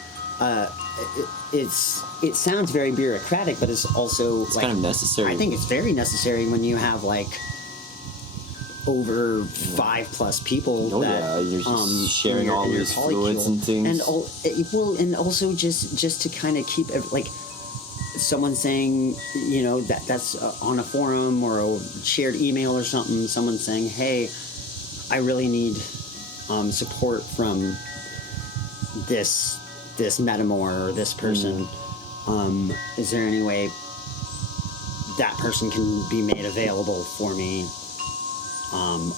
it sounds very bureaucratic, but it's also kind of necessary. I think it's very necessary when you have like over 5+ people you're just sharing all these fluids and things, and and also just to kind of keep like someone saying, you know, that's on a forum or a shared email or something, someone saying, hey, I really need support from this metamor or this person. Is there any way that person can be made available for me?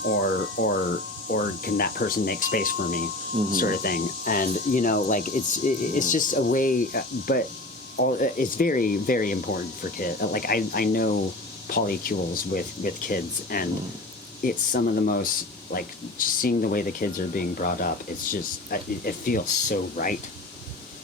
Or can that person make space for me, sort of thing. And, you know, like, it's just a way, but it's very, very important for kids. Like, I know polycules with kids, and it's some of the most, like, just seeing the way the kids are being brought up, it's just, it feels so right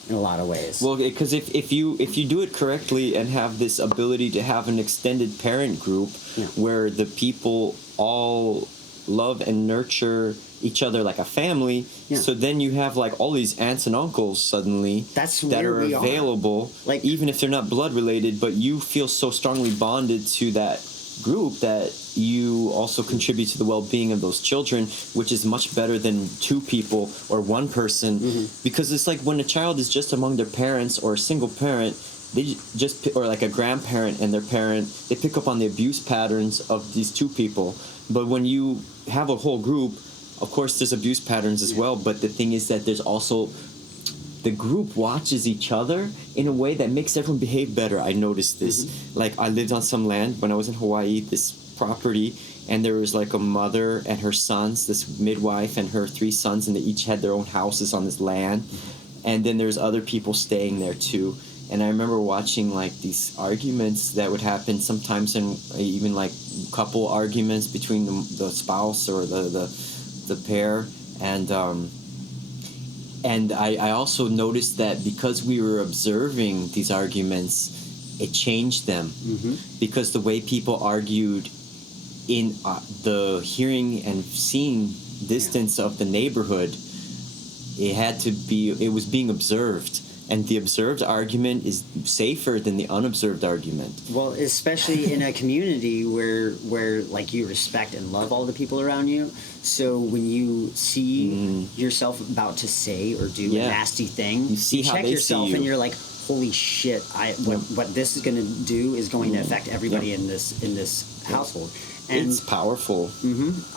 in a lot of ways. Well, because if you do it correctly and have this ability to have an extended parent group where the people all love and nurture each other like a family, so then you have like all these aunts and uncles suddenly that are available, like, even if they're not blood related, but you feel so strongly bonded to that group that you also contribute to the well-being of those children, which is much better than two people or one person, because it's like when a child is just among their parents or a single parent, they just, or like a grandparent and their parent, they pick up on the abuse patterns of these two people. But when you have a whole group, of course there's abuse patterns as well, but the thing is that there's also, the group watches each other in a way that makes everyone behave better. I noticed this. Like, I lived on some land when I was in Hawaii, this property, and there was like a mother and her sons, this midwife and her 3 sons, and they each had their own houses on this land. And then there's other people staying there too. And I remember watching like these arguments that would happen sometimes, and even like couple arguments between the spouse or the pair. And I also noticed that because we were observing these arguments, it changed them. Because the way people argued in the hearing and seeing distance of the neighborhood, it was being observed. And the observed argument is safer than the unobserved argument. Well, especially in a community where like you respect and love all the people around you. So when you see yourself about to say or do a nasty thing, you check yourself and you're like, holy shit! What this is going to do is going to affect everybody in this household. And it's powerful.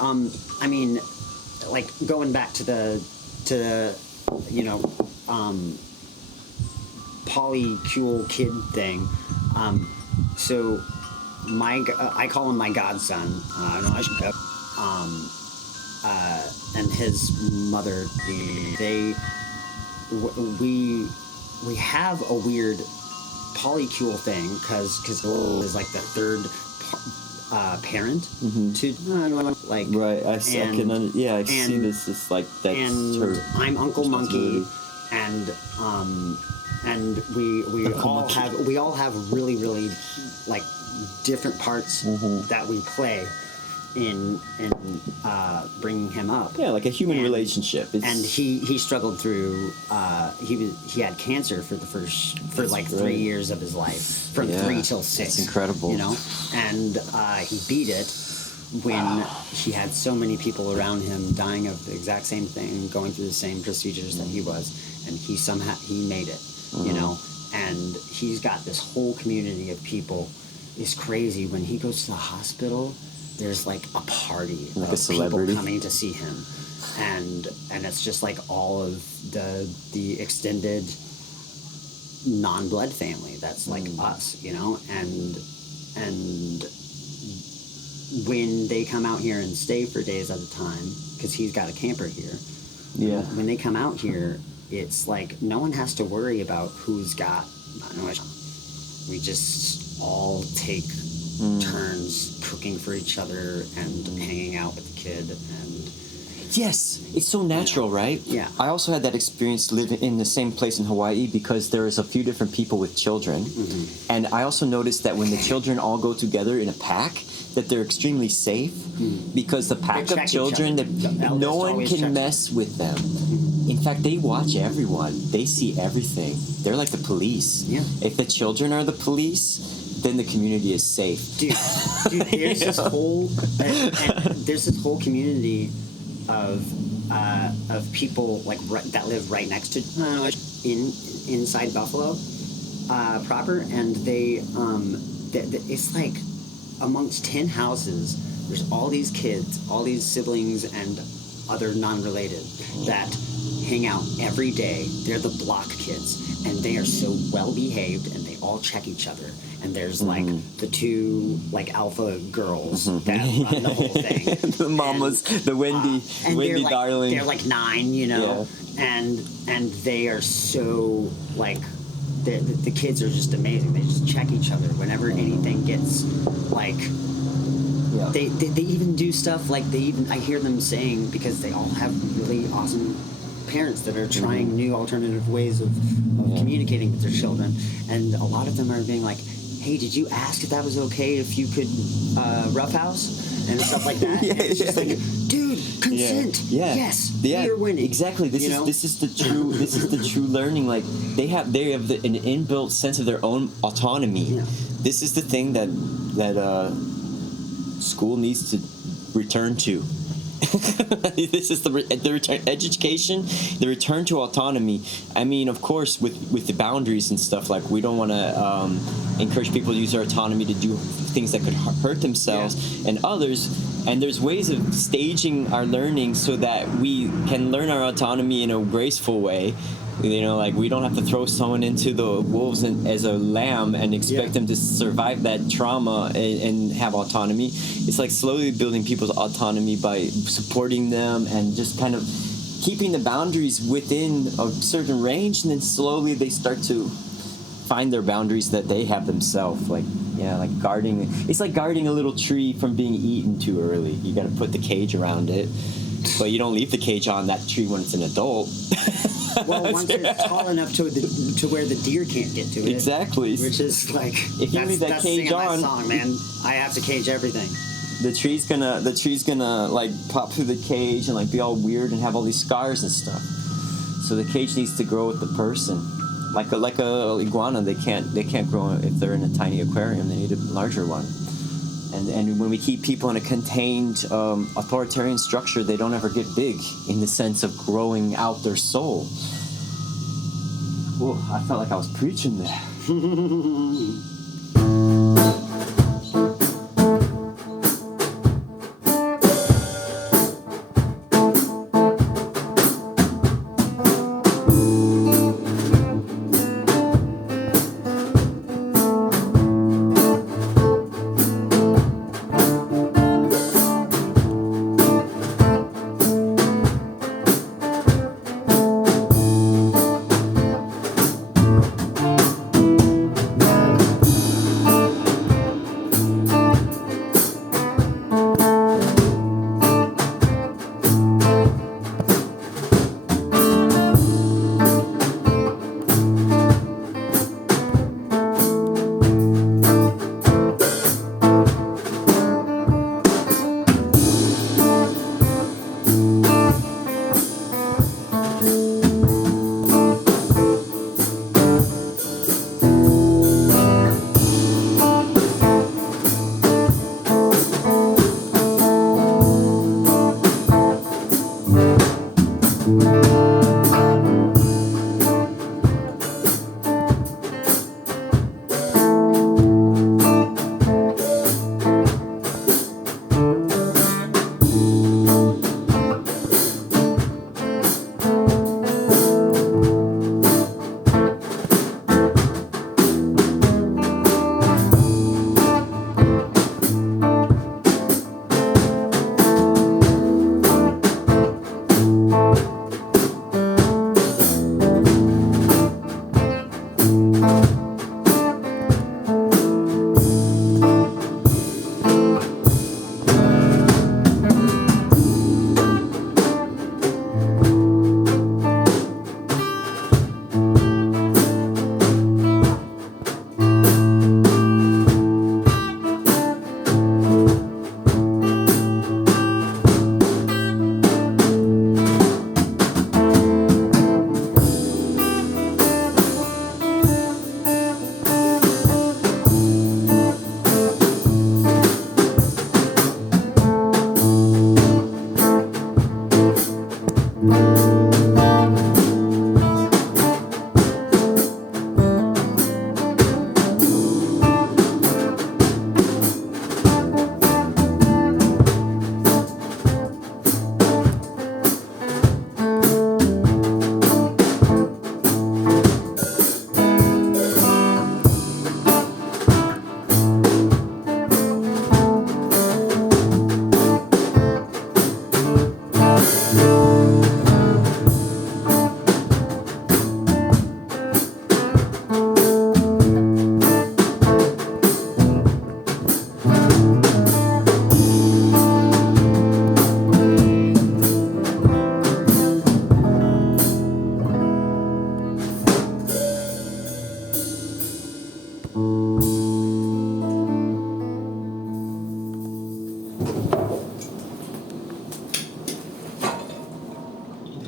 I mean, like going back to the you know. Polycule kid thing. So I call him my godson. And his mother. We have a weird polycule thing because is like the third parent to like right. I've seen this. It's like that's and her. I'm Uncle Monkey, and we all have really like different parts that we play in bringing him up. Yeah, like a human relationship. And he struggled through. He had cancer for 3 years of his life, from 3 till 6. That's incredible. You know, and he beat it when he had so many people around him dying of the exact same thing, going through the same procedures that he was, and he made it. You know, and he's got this whole community of people. It's crazy when he goes to the hospital. there's like a party like of a celebrity people coming to see him, and it's just like all of the extended non-blood family that's like us, you know, and when they come out here and stay for days at a time, because he's got a camper here. Yeah. When they come out here, it's like no one has to worry about who's got. We just all take turns cooking for each other and hanging out with the kid. And yes, it's so natural, right? Yeah. I also had that experience living in the same place in Hawaii because there is a few different people with children. And I also noticed that when the children all go together in a pack, that they're extremely safe because the pack of children, no one can mess with them. In fact, they watch everyone. They see everything. They're like the police. Yeah. If the children are the police, then the community is safe. Dude, there's this whole there's this whole community of people like that live right next to inside Buffalo proper, and they it's like amongst 10 houses, there's all these kids, all these siblings and other non-related that hang out every day. They're the block kids, and they are so well behaved, and they all check each other. And there's like the two like alpha girls that run the whole thing. The mamas, the Wendy like, darling. They're like 9, you know, and they are so like the kids are just amazing. They just check each other whenever anything gets like. Yeah. They even do stuff like I hear them saying, because they all have really awesome parents that are trying new alternative ways of communicating with their children, and a lot of them are being like, hey, did you ask if that was okay if you could roughhouse and stuff like that? It's just like, dude, consent. Yes, you're winning. Exactly. This is the true learning. Like they have an inbuilt sense of their own autonomy. Yeah. This is the thing that school needs to return to. This is the return education, the return to autonomy. I mean, of course, with the boundaries and stuff, like we don't want to encourage people to use their autonomy to do things that could hurt themselves and others. And there's ways of staging our learning so that we can learn our autonomy in a graceful way. You know, like we don't have to throw someone into the wolves as a lamb and expect them to survive that trauma and have autonomy. It's like slowly building people's autonomy by supporting them and just kind of keeping the boundaries within a certain range, and then slowly they start to find their boundaries that they have themselves. Like guarding. It's like guarding a little tree from being eaten too early. You got to put the cage around it, but you don't leave the cage on that tree when it's an adult. Well, once it's tall enough to where the deer can't get to it. Exactly. Which is like, if you leave that cage on, my song, man. I have to cage everything. The tree's gonna like pop through the cage and like be all weird and have all these scars and stuff. So the cage needs to grow with the person. Like a iguana, they can't grow if they're in a tiny aquarium. They need a larger one. And when we keep people in a contained authoritarian structure, they don't ever get big in the sense of growing out their soul. Whoa, I felt like I was preaching there.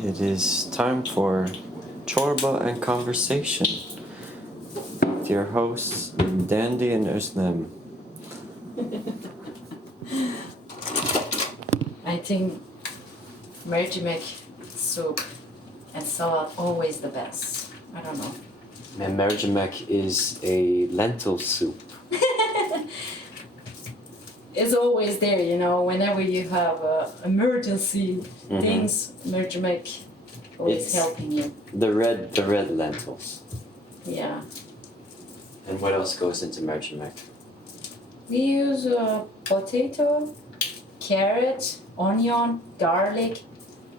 It is time for Chorba and Conversation with your hosts, Dandy and Özlem. I think mercimek soup and salad always the best. I don't know. And mercimek is a lentil soup. It's always there, you know, whenever you have emergency things, mercimek always It's helping you. The red lentils. Yeah. And what else goes into mercimek? We use potato, carrot, onion, garlic,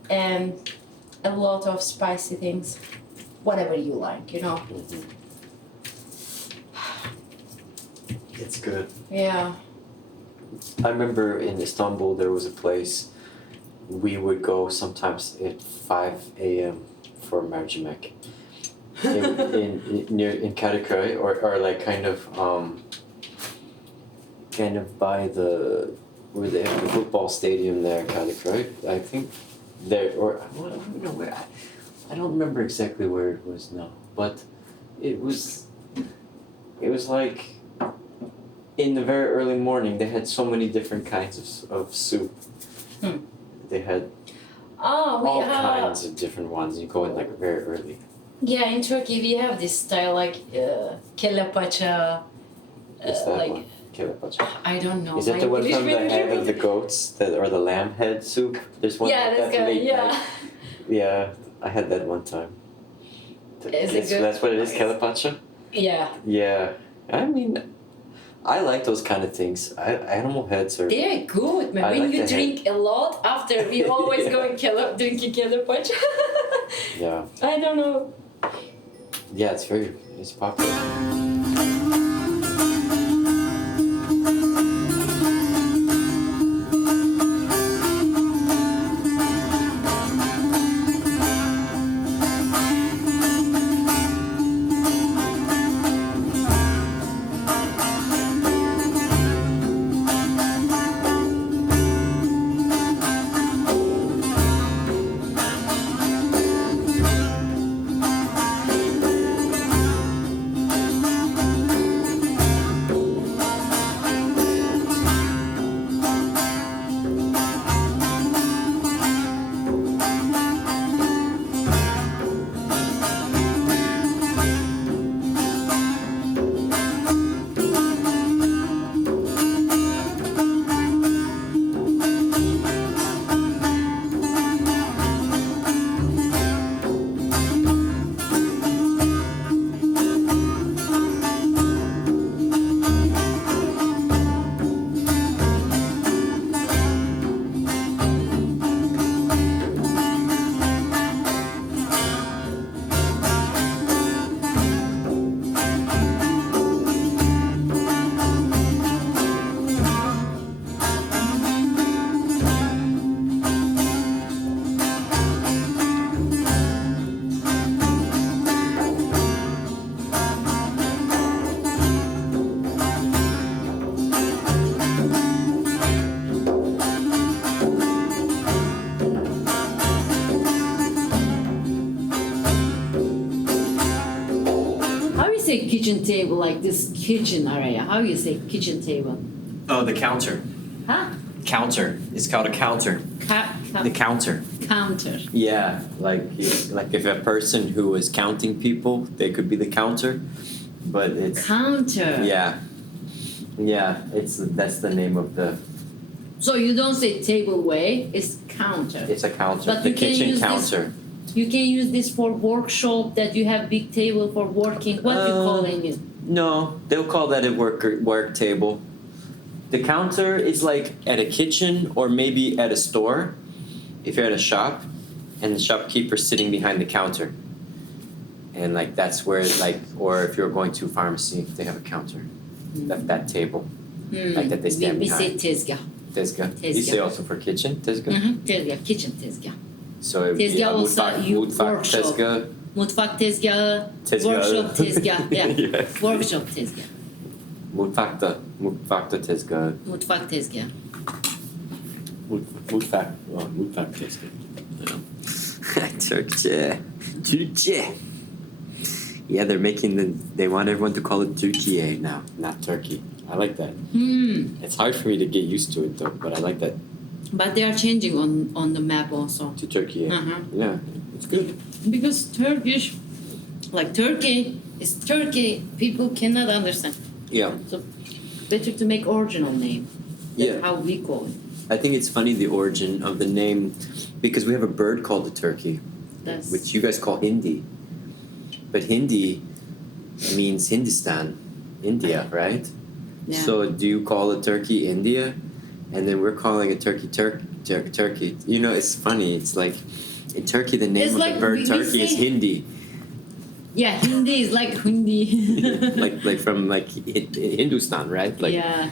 and a lot of spicy things. Whatever you like, you know. It's good. Yeah. I remember in Istanbul there was a place we would go sometimes at 5 a.m. for mercimek in Kadıköy or like kind of by where they have the football stadium there, Kadıköy. I think there or I don't know where. I don't remember exactly where it was now, but it was like in the very early morning. They had so many different kinds of soup. They had all kinds of different ones. You go in like very early. Yeah, in Turkey we have this style like kelle paça. What's that like one? Kelle paça. I don't know. Is that my the one English from the very head good. of the goats or the lamb head soup? There's one Yeah, like that's that good. late Yeah. night. Yeah, I had that one time. Is it good? That's what it is, kelle paça? Yeah. Yeah. I mean, I like those kind of things. Animal heads are... They're good, man. I When like you the drink a lot, after we always go and drinking kelle paça. Yeah. I don't know. Yeah, it's popular. Say kitchen table, like this kitchen area. How you say kitchen table? Oh, the counter. Huh? Counter. It's called a counter. The counter. Counter. Yeah, like if a person who is counting people, they could be the counter, but it's counter. Yeah, that's the name of the. So you don't say tableway, it's counter. It's a counter. But the you can kitchen use counter. You can use this for workshop, that you have big table for working. What you calling it? No, they'll call that a work table. The counter is like at a kitchen or maybe at a store, if you're at a shop, and the shopkeeper's sitting behind the counter. And like that's where or if you're going to a pharmacy, they have a counter. That table. Like that they stand behind. We say tezgah. Tezgah. You say also for kitchen, tezgah? Tezgah, kitchen tezgah. So it would be a mutfak tezgah. Mutfak tezgah, workshop tezgah. Yeah, yes. Workshop tezgah. Mutfakta tezgah. Mutfak tezgah. Mutfak tezgah. Yeah. Turkiye. Yeah, they want everyone to call it Turkiye now, not Turkey. I like that. It's hard for me to get used to it though, but I like that. But they are changing on the map also. To Turkiye. Yeah, it's good. Because Turkish, like Turkey is Turkey, people cannot understand. Yeah. So better to make original name. That's Yeah. how we call it. I think it's funny the origin of the name, because we have a bird called the turkey, That's which you guys call Hindi. But Hindi means Hindustan, India, right? yeah. So do you call a turkey India? And then we're calling a turkey Turkey. You know, it's funny. It's like in Turkey, the name It's of like the bird we turkey is say- Hindi. yeah, Hindi is like Hindi. like from like Hindustan, right? Like yeah.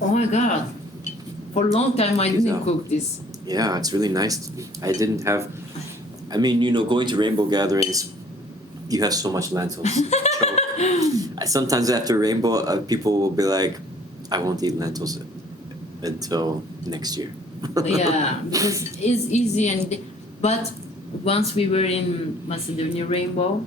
Oh my god. For a long time I didn't cook this. Yeah, it's really nice. I didn't have. I mean, you know, going to rainbow gatherings, you have so much lentils. Sometimes after rainbow, people will be like, "I won't eat lentils until next year." Yeah, because it's easy but once we were in Macedonia Rainbow,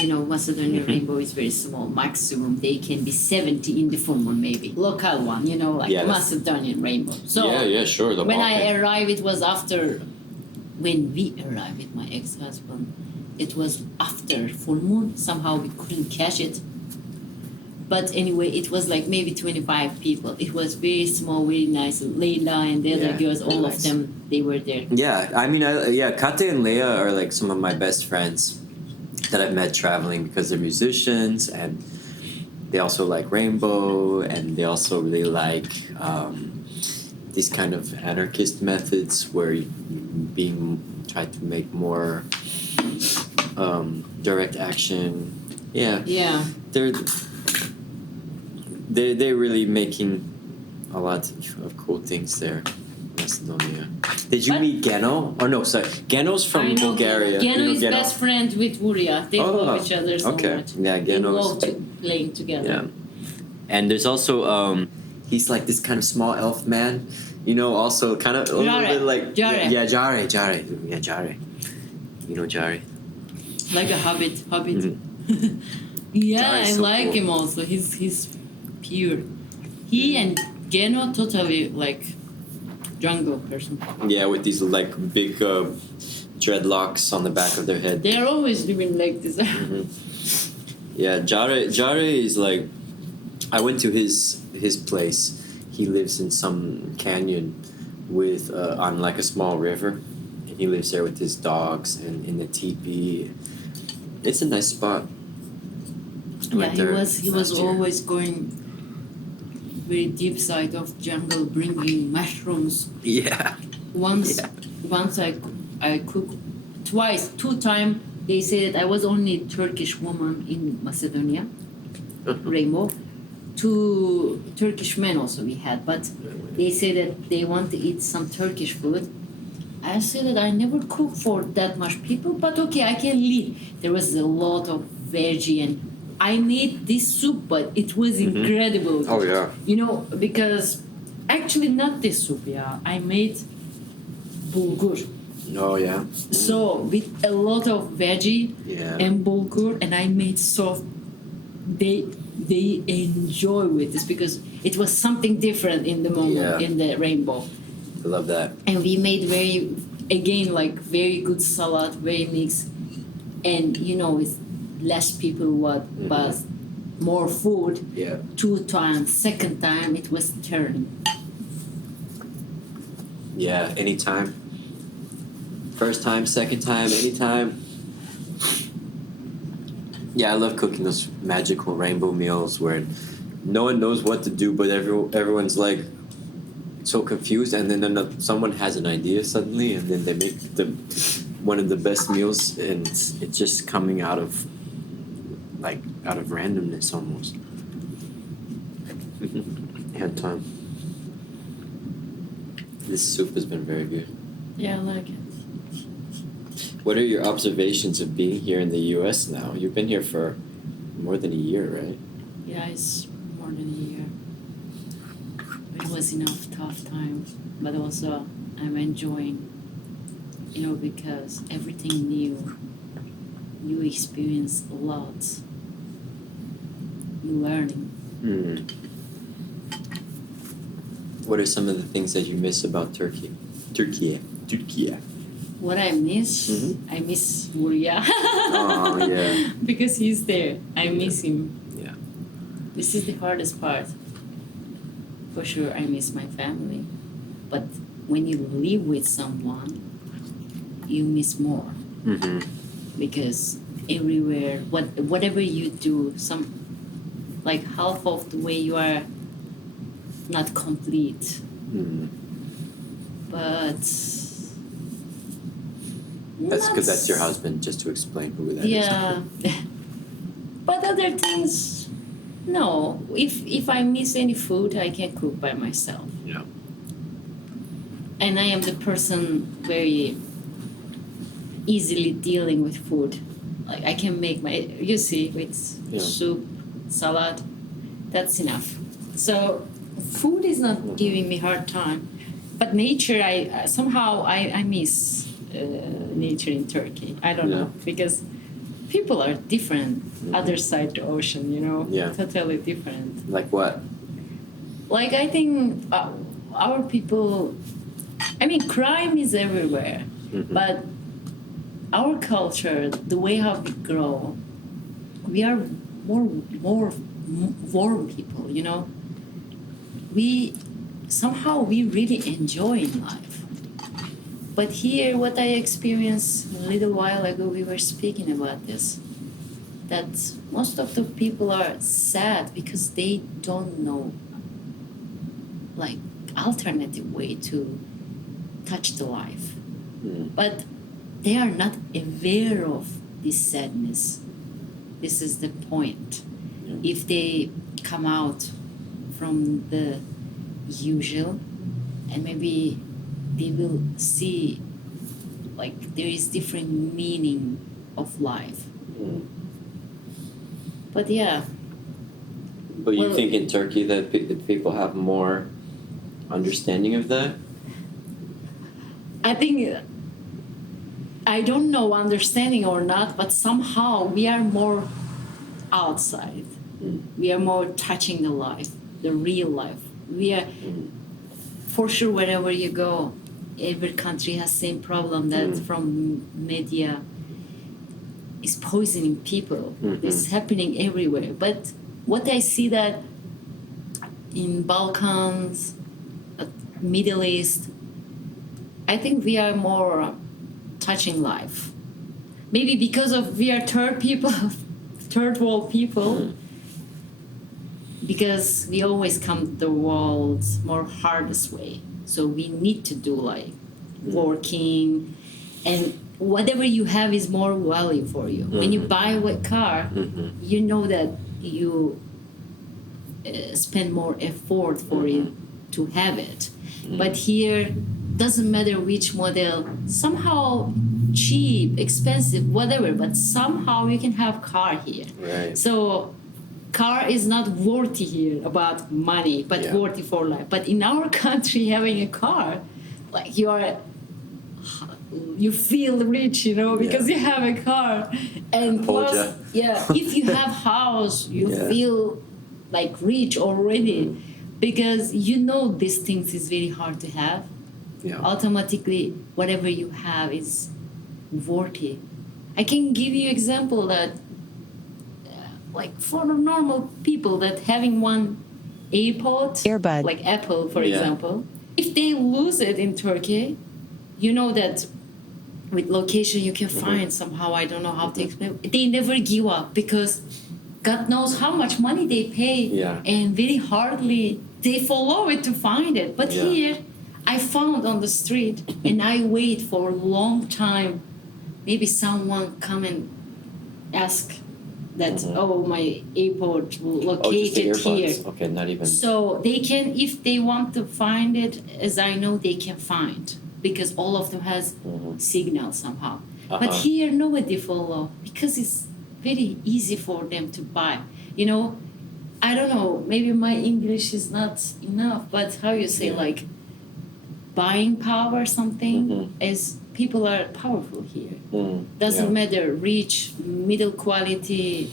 you know, Macedonia Rainbow is very small. Maximum they can be 70 in the full moon, maybe local one. You know, like Macedonian Rainbow. So yeah, sure. when I arrived, it was after. When we arrived with my ex-husband, it was after full moon. Somehow we couldn't catch it. But anyway, it was like maybe 25 people. It was very small, very nice. Leila and the other girls, all of them, they were there. Yeah, I mean, Kate and Leia are like some of my best friends that I've met traveling because they're musicians and they also like rainbow and they also really like these kind of anarchist methods where try to make more direct action. Yeah. Yeah. They're really making a lot of cool things there in Macedonia. Did you meet Geno? Oh no, sorry. Geno's from Bulgaria. Geno You know is best friend with Wuria. They love each other so much. Yeah, They Geno love playing together. Yeah. And there's also he's like this kind of small elf man. You know, also kind of a little bit like Jare. Yeah, Jare. Yeah, Jare. You know Jare. Like a Hobbit. Yeah, Jare's I so like cool. him also. He's pure. He and Geno totally like jungle person. Yeah, with these like big dreadlocks on the back of their head. They're always living like this. Yeah, Jare is like, I went to his place. He lives in some canyon with on like a small river, and he lives there with his dogs and in the teepee. It's a nice spot. Yeah, he was always going very deep side of jungle, bringing mushrooms. Yeah. Once I cooked twice, 2 times. They say that I was only Turkish woman in Macedonia, Rainbow. 2 Turkish men also we had, but they say that they want to eat some Turkish food. I said that I never cook for that much people, but okay, I can lead. There was a lot of veggie and I made this soup, but it was incredible. Oh yeah. You know, because actually not this soup, yeah. I made bulgur. Oh yeah. So with a lot of veggie and bulgur, and I made soft. They enjoy with this because it was something different in the moment in the rainbow. I love that. And we made very good salad, very mixed, and you know with less people but more food. Yeah. 2 times, second time it was turning. Yeah, anytime. First time, second time, anytime. Yeah, I love cooking those magical rainbow meals where no one knows what to do, but everyone's like so confused, and then someone has an idea suddenly, and then they make one of the best meals, and it's just coming out of randomness almost. Had time. This soup has been very good. Yeah, I like it. What are your observations of being here in the U.S. now? You've been here for More than a year, right? Yeah, it's more than a year. It was enough tough time, but also I'm enjoying, because everything new, you experience a lot, you learning. What are some of the things that you miss about Turkey? Turkiye. What I miss, I miss Muria. Oh, yeah. Because he's there. I miss him. Yeah. This is the hardest part. For sure, I miss my family. But when you live with someone, you miss more. Because everywhere, whatever you do, like half of the way you are not complete. But that's because that's your husband, just to explain who that is. Yeah. But other things, no. If I miss any food, I can cook by myself. Yeah. And I am the person very easily dealing with food. Like I can make with soup, salad, that's enough. So food is not giving me hard time. But nature, I miss nature in Turkey. I don't know, because people are different. Other side the ocean, Yeah. totally different. Like what? Like I think our people, crime is everywhere, but our culture, the way how we grow, we are more warm people. We really enjoy life. But here, what I experienced a little while ago, we were speaking about this, that most of the people are sad because they don't know, like, alternative way to touch the life. But they are not aware of this sadness. This is the point. If they come out from the usual, and maybe they will see like there is different meaning of life. But yeah. But you think in Turkey that people have more understanding of that? I think, I don't know understanding or not, but somehow we are more outside. We are more touching the life, the real life. We are, for sure, wherever you go, every country has same problem that from media is poisoning people. It's happening everywhere. But what I see that in Balkans, Middle East, I think we are more touching life. Maybe because of we are third world people, because we always come to the world's more hardest way. So we need to do like working, and whatever you have is more value for you. When you buy a car, you know that you spend more effort for you to have it. But here, doesn't matter which model, somehow cheap, expensive, whatever, but somehow you can have car here. Right. So car is not worthy here about money, but worthy for life. But in our country, having a car, like you feel rich, because you have a car. And plus, if you have house, you feel like rich already, because these things is very hard to have. Automatically, whatever you have is worthy. I can give you example that like for normal people that having one earbud, like Apple, for example, if they lose it in Turkey, that with location you can find somehow, I don't know how to explain, they never give up, because God knows how much money they pay, and very hardly they follow it to find it. But here, I found on the street, and I wait for a long time. Maybe someone come and ask that, my airport located here. Okay, not even. So they can, if they want to find it, as I know, they can find, because all of them has signal somehow. But here, nobody follow, because it's very easy for them to buy. You know, I don't know, maybe my English is not enough, but how you say, like, buying power or something is, people are powerful here. Doesn't matter, rich, middle quality,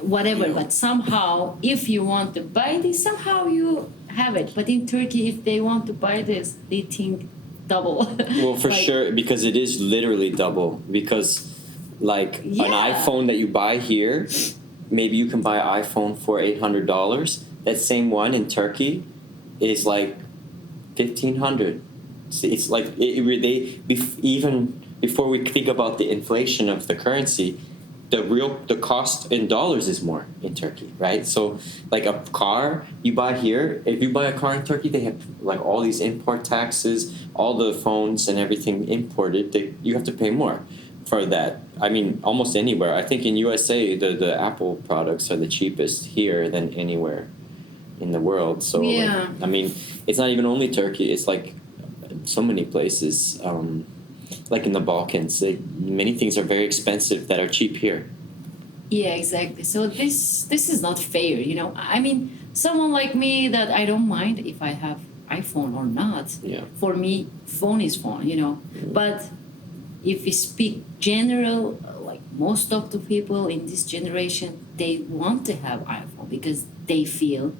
whatever, but somehow, if you want to buy this, somehow you have it. But in Turkey, if they want to buy this, they think double. Well, for sure, because it is literally double. Because, like, an iPhone that you buy here, maybe you can buy an iPhone for $800. That same one in Turkey is like $1,500. It's like even before we think about the inflation of the currency, the cost in dollars is more in Turkey, right? So, like, a car you buy here, if you buy a car in Turkey, they have like all these import taxes, all the phones and everything imported. You have to pay more for that. I mean, almost anywhere. I think in USA, the Apple products are the cheapest here than anywhere in the world. So, like, I mean, it's not even only Turkey. It's like so many places. Like in the Balkans, many things are very expensive that are cheap here. Yeah, exactly. So this is not fair, you know. I mean, someone like me, that I don't mind if I have iPhone or not. Yeah. For me, phone is phone, you know. But if we speak general, like most of the people in this generation, they want to have iPhone because they feel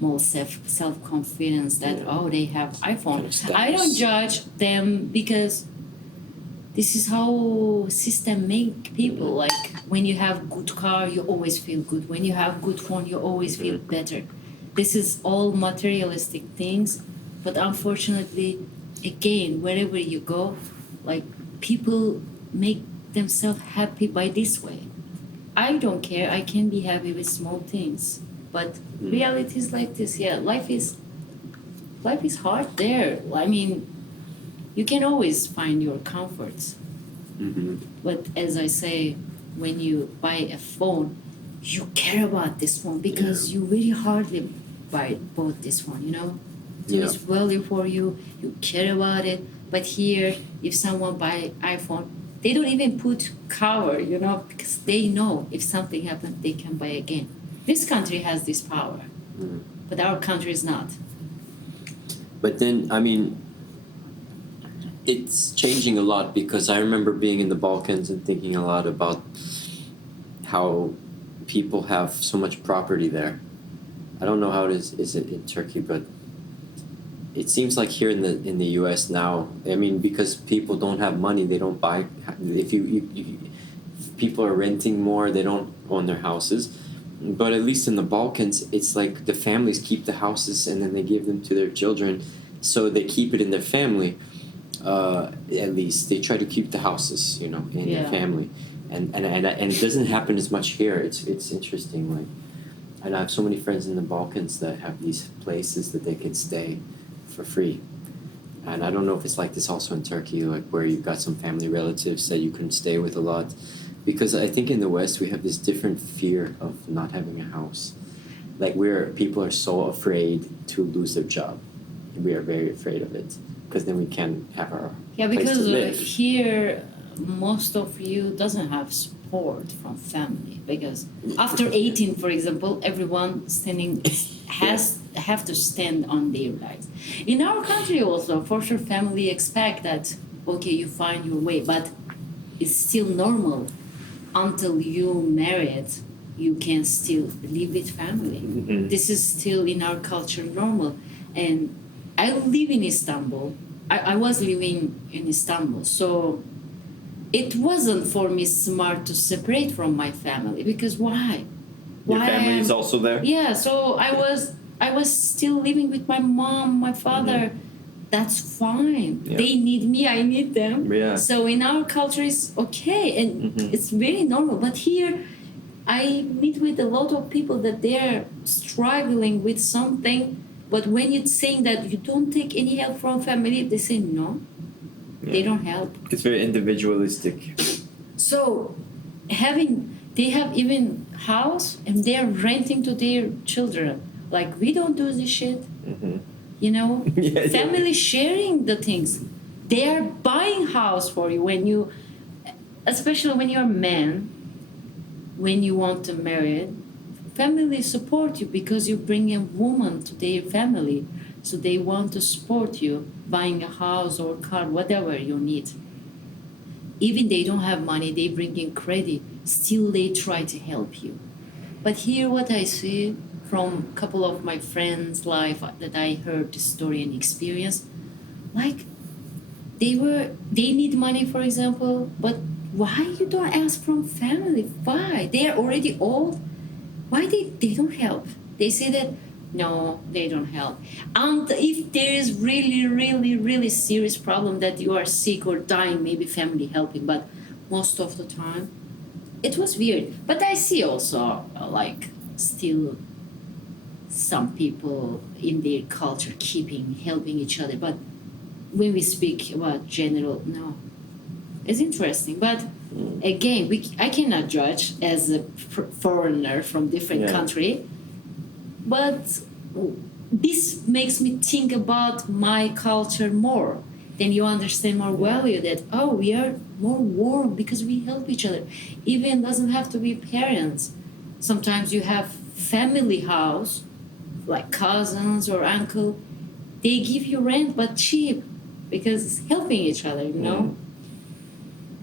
more self confidence that they have iPhone. I don't judge them because this is how system make people. Like, when you have good car, you always feel good. When you have good phone, you always feel better. This is all materialistic things, but unfortunately, again, wherever you go, like, people make themselves happy by this way. I don't care. I can be happy with small things, but reality is like this. Yeah, life is hard there. I mean, you can always find your comforts. But as I say, when you buy a phone, you care about this phone because you really hardly bought this one, you know? So it's value for you, you care about it. But here, if someone buy iPhone, they don't even put cover, you know, because they know if something happens, they can buy again. This country has this power, but our country is not. But then, I mean, it's changing a lot, because I remember being in the Balkans and thinking a lot about how people have so much property there. I don't know how it is it in Turkey, but it seems like here in the U.S. now, I mean, because people don't have money, they don't buy. If people are renting more, they don't own their houses. But at least in the Balkans, it's like the families keep the houses and then they give them to their children, so they keep it in their family. At least they try to keep the houses, you know, in their family, and it doesn't happen as much here. It's interesting. Like, and I have so many friends in the Balkans that have these places that they can stay for free, and I don't know if it's like this also in Turkey, like where you've got some family relatives that you can stay with a lot, because I think in the West we have this different fear of not having a house, like people are so afraid to lose their job, we are very afraid of it. Because then we can have our place because to live. Here most of you doesn't have support from family, because after 18, for example, everyone have to stand on their rights. In our country also, for sure, family expect that okay, you find your way, but it's still normal until you married. You can still live with family. This is still in our culture normal, and I live in Istanbul. I was living in Istanbul, so it wasn't for me smart to separate from my family, because why? Your family is also there? Yeah, so I was still living with my mom, my father. That's fine. Yeah. They need me, I need them. Yeah. So in our culture it's okay, and it's very normal. But here I meet with a lot of people that they're struggling with something. But when you're saying that you don't take any help from family, they say no, they don't help. It's very individualistic. So they have even house and they're renting to their children. Like, we don't do this shit, you know? Family sharing the things. They are buying house for you especially when you're a man. when you want to marry, family support you because you bring a woman to their family. So they want to support you, buying a house or car, whatever you need. Even they don't have money, they bring in credit, still they try to help you. But here what I see from a couple of my friends' life that I heard the story and experience, like they need money, for example, but why you don't ask from family? Why? They are already old. Why they don't help? They say that no, they don't help. And if there is really, really, really serious problem that you are sick or dying, maybe family helping. But most of the time, it was weird. But I see also like still some people in their culture helping each other. But when we speak about general, no, it's interesting. But again, I cannot judge as a foreigner from different country. But this makes me think about my culture more. Then you understand more value that, oh, we are more warm because we help each other. Even doesn't have to be parents. Sometimes you have family house, like cousins or uncle. They give you rent, but cheap because it's helping each other, you know?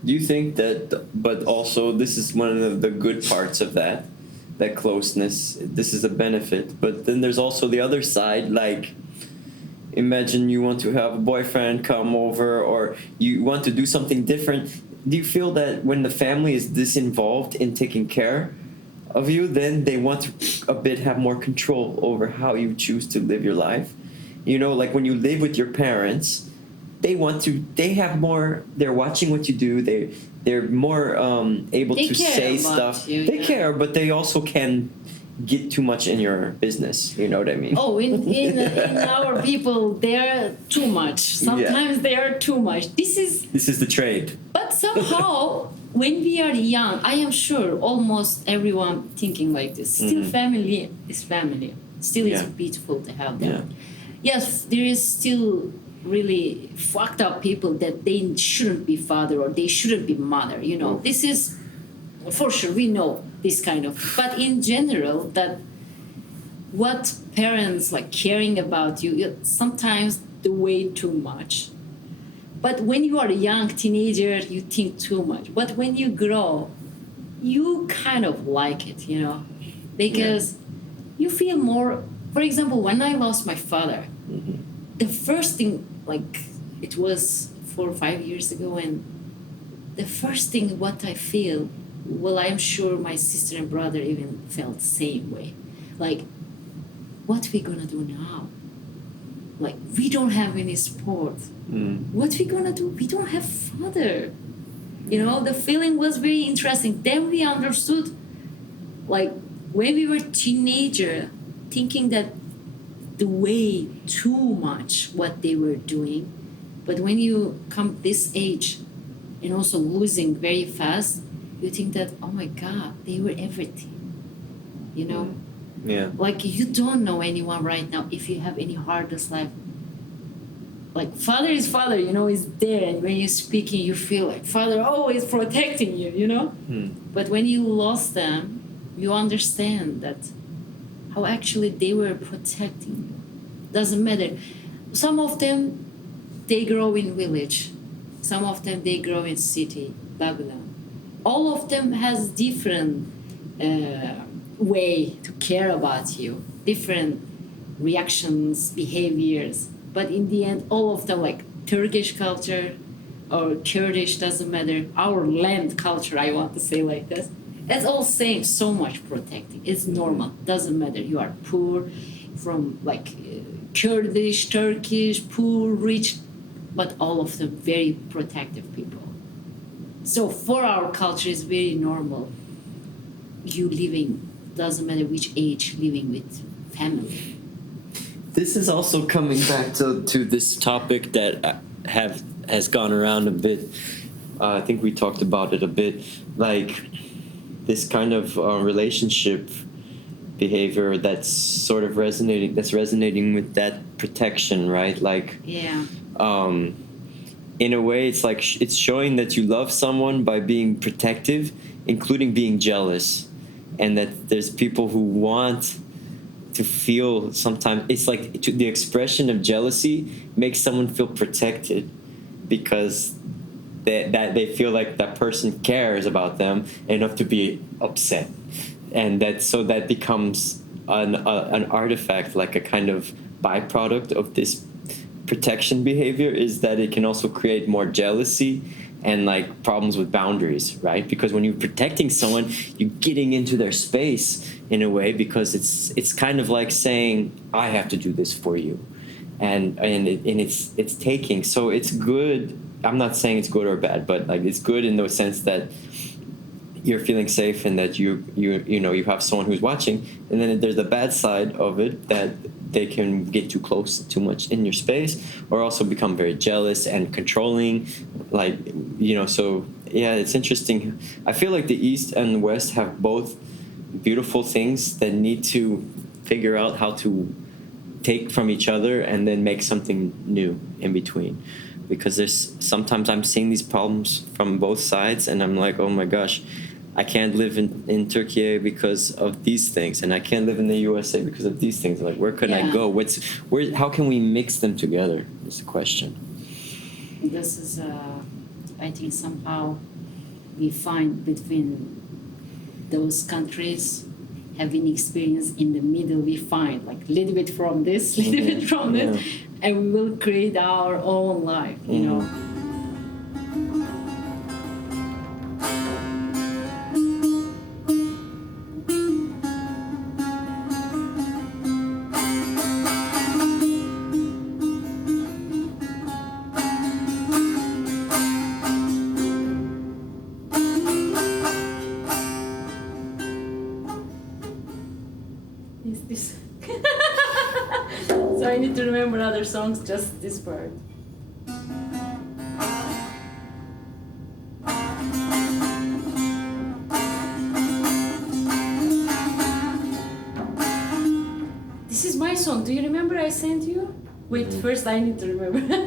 Do you think that, but also this is one of the good parts of that closeness, this is a benefit, but then there's also the other side, like imagine you want to have a boyfriend come over or you want to do something different. Do you feel that when the family is disinvolved in taking care of you, then they want to a bit have more control over how you choose to live your life? You know, like when you live with your parents, they have more, they're watching what you do, they're more able to say stuff. They care, but they also can get too much in your business. You know what I mean? Oh, in our people, they are too much. Sometimes they are too much. This is the trade. But somehow, when we are young, I am sure almost everyone thinking like this. Still, family is family. Still, it's beautiful to have them. Yes, there is still really fucked up people that they shouldn't be father or they shouldn't be mother, you know. This is for sure, we know this kind of, but in general, that what parents like caring about you, sometimes the way too much. But when you are a young teenager, you think too much. But when you grow, you kind of like it, you know, because you feel more. For example, when I lost my father, the first thing, like it was 4 or 5 years ago, and the first thing what I feel, well, I'm sure my sister and brother even felt the same way. Like, what we gonna do now? Like, we don't have any support. What we gonna do? We don't have father. You know, the feeling was very interesting. Then we understood, like, when we were teenager, thinking that the way too much what they were doing, but when you come this age and also losing very fast, you think that, oh my God, they were everything, you know? Like you don't know anyone right now if you have any hardest life. Like father is father, you know, is there, and when you're speaking you feel like father always protecting you, you know? But when you lost them, you understand that how actually they were protecting you. Doesn't matter. Some of them, they grow in village. Some of them, they grow in city, Babylon. All of them has different way to care about you, different reactions, behaviors. But in the end, all of them, like Turkish culture or Kurdish, doesn't matter. Our land culture, I want to say like this. That's all same, so much protecting. It's normal, doesn't matter. You are poor, from like Kurdish, Turkish, poor, rich, but all of them very protective people. So for our culture, it's very normal. You living, doesn't matter which age, living with family. This is also coming back to this topic that has gone around a bit. I think we talked about it a bit, like this kind of relationship behavior that's sort of resonating with that protection, right? Like, in a way, it's like it's showing that you love someone by being protective, including being jealous, and that there's people who want to feel sometimes it's like the expression of jealousy makes someone feel protected because they feel like that person cares about them enough to be upset, and that becomes an artifact, like a kind of byproduct of this protection behavior, is that it can also create more jealousy and like problems with boundaries, right? Because when you're protecting someone, you're getting into their space in a way, because it's kind of like saying, I have to do this for you, and it's taking. So it's good. I'm not saying it's good or bad, but like it's good in the sense that you're feeling safe and that you have someone who's watching. And then there's the bad side of it, that they can get too close, too much in your space, or also become very jealous and controlling, like, so yeah, it's interesting. I feel like the East and the West have both beautiful things that need to figure out how to take from each other and then make something new in between, because there's sometimes I'm seeing these problems from both sides and I'm like, oh my gosh, I can't live in Turkiye because of these things, and I can't live in the USA because of these things. Like, where can I go? How can we mix them together is the question. This is, I think somehow we find between those countries having experience in the middle, we find like a little bit from this, little bit from this, and we will create our own life, you know. So I need to remember other songs, just this part. This is my song. Do you remember I sent you? Wait, first I need to remember.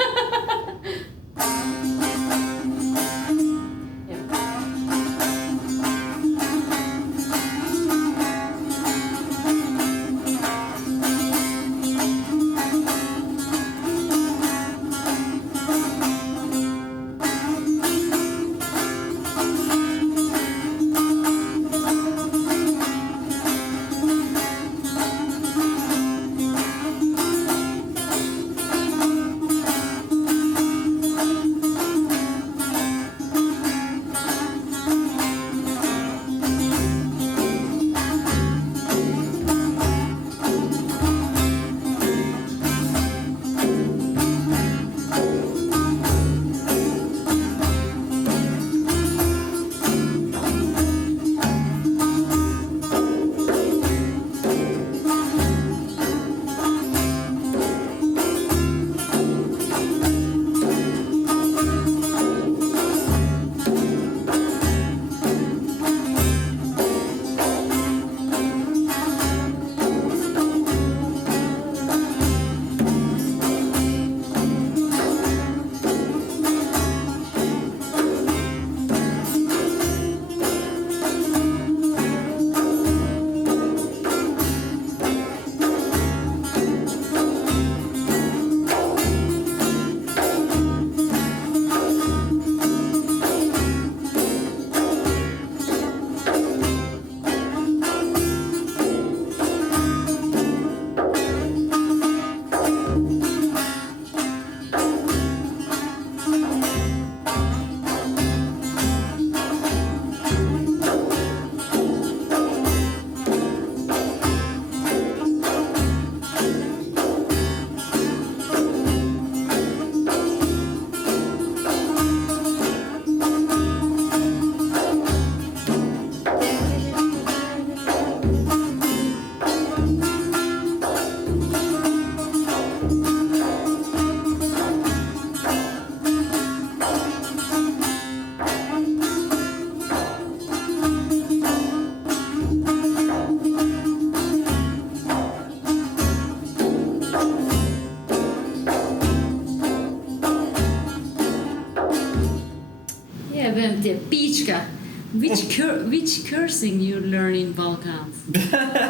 which cursing you learn in Balkans?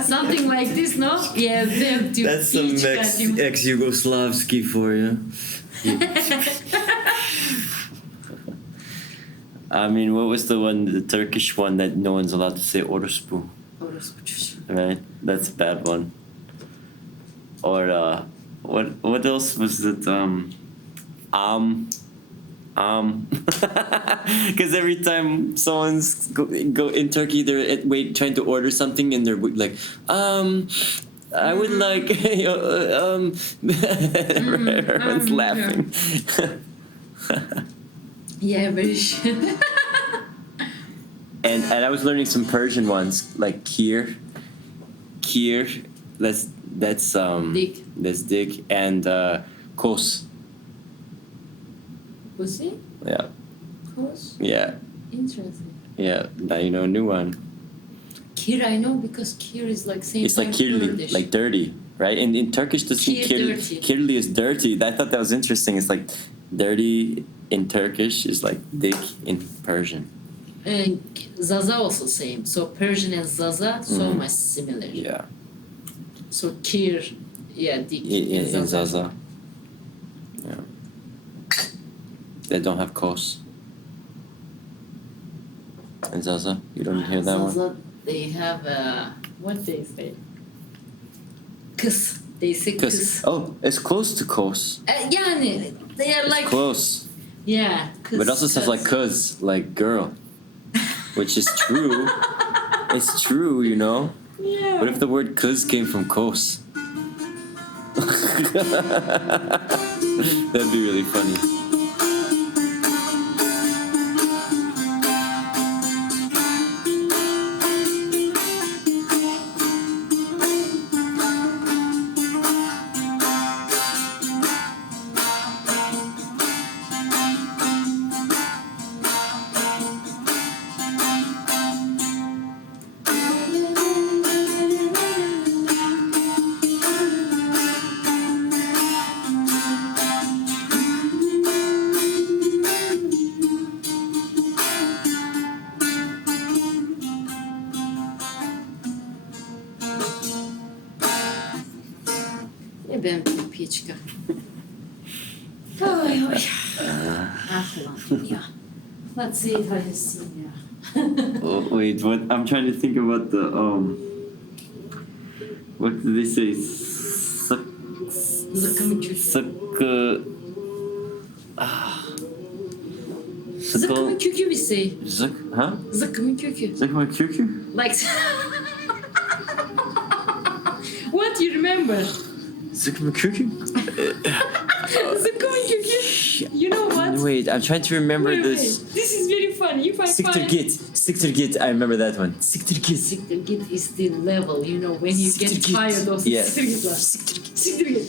Something like this, no? Yeah, them to That's some ex-Yugoslavski for you. I mean, what was the Turkish one that no one's allowed to say? Orospu. Right? That's a bad one. Or, what else was it? Because every time someone's go in Turkey, they're trying to order something, and they're like, I would like, everyone's laughing. Yeah, very sure. And I was learning some Persian ones, like kir, that's Dick. That's dick, and kos. Pussy? Yeah. Kos? Yeah. Interesting. Yeah. Now you know a new one. Kir, I know, because kir is like same. It's like kirli, Kurdish. like dirty, right? And in Turkish, kirli is dirty. I thought that was interesting. It's like dirty in Turkish is like dick in Persian. And Zaza also same. So Persian and Zaza so much similar. Yeah. So kir, yeah, dick In Zaza. Zaza. Yeah. They don't have kos. In Zaza, you don't hear that Zaza, one. they have what they say? Kız. They say kız. Oh, it's close to kos. Yani they are like Close. yeah. Kız, But it also says kız. like cuz, like girl. Which is true. It's true, you know. Yeah. What if the word cuz came from kos? That'd be really funny. Ben Türkiye çıkar. Ay ay. Ah ulan dünya. Let's see if I have seen ya. Oh, wait, what? I'm trying to think about the what did they say? Zıkkımın kökü. Zıkkımın kökü bir şey. Huh? Zıkkımın kökü. Zıkkımın kökü? Like what you remember? Zıkkımın kökü? Zıkkımın kökü. You know what? Wait, I'm trying to remember Wait. this. This is very funny. If I find Siktir git. I remember that one. Siktir git. Siktir git is the level, you know, when you get tired of Yeah. siktir git var. Siktir git.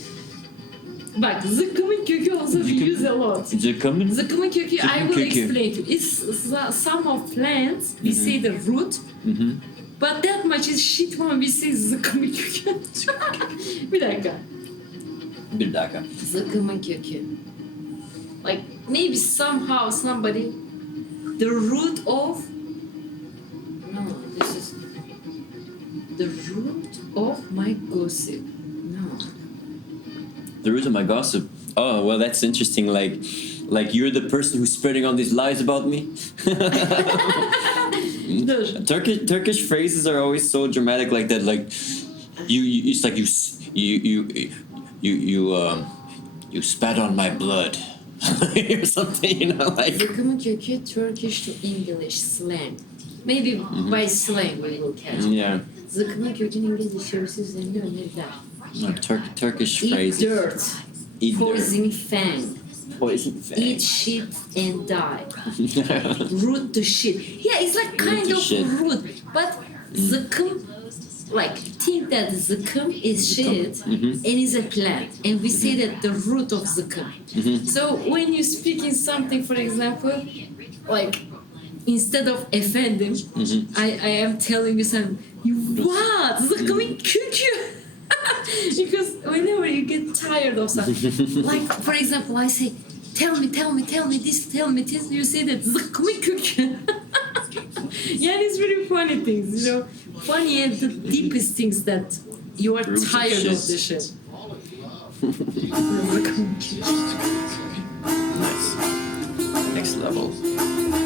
Bak, zıkkımın kökü also we use a lot. Zıkkımın? Zıkkımın kökü, I will kökü. explain to you. It's some of plants, we say the root, but that much is shit when we say zıkkımın kökü. Bir dakika. Zıkkımın kökü. Like, maybe somehow somebody, the root of, no, this is, the root of my gossip. No. The root of my gossip. Oh, well, that's interesting. Like you're the person who's spreading all these lies about me. Turkish phrases are always so dramatic like that. Like it's like you spat on my blood or something. You know, like. Zıkkımın kökü Turkish to English slang. Maybe by slang we will catch. Yeah. Zıkkımın kökünün İngilizce çevirisi üzerinde öneriler. Like Turkish Eat phrases. dirt. Eat Poison fang. Poison fang. Eat shit and die. Root to shit. Yeah, it's like kind Root to of shit. root. But zıkkım, like think that zıkkım is shit and is a plant. And we say that the root of zıkkım. So when you speak in something, for example, like instead of efendim, I am telling you something. You what? Zıkkımın kökü. Because whenever you get tired of something, like for example, I say, tell me this, you say that zıkkımın kökü. Yeah, it's really funny things, you know. Funny and the deepest things that you are Roots of tired of shit. the shit. Nice. Next level.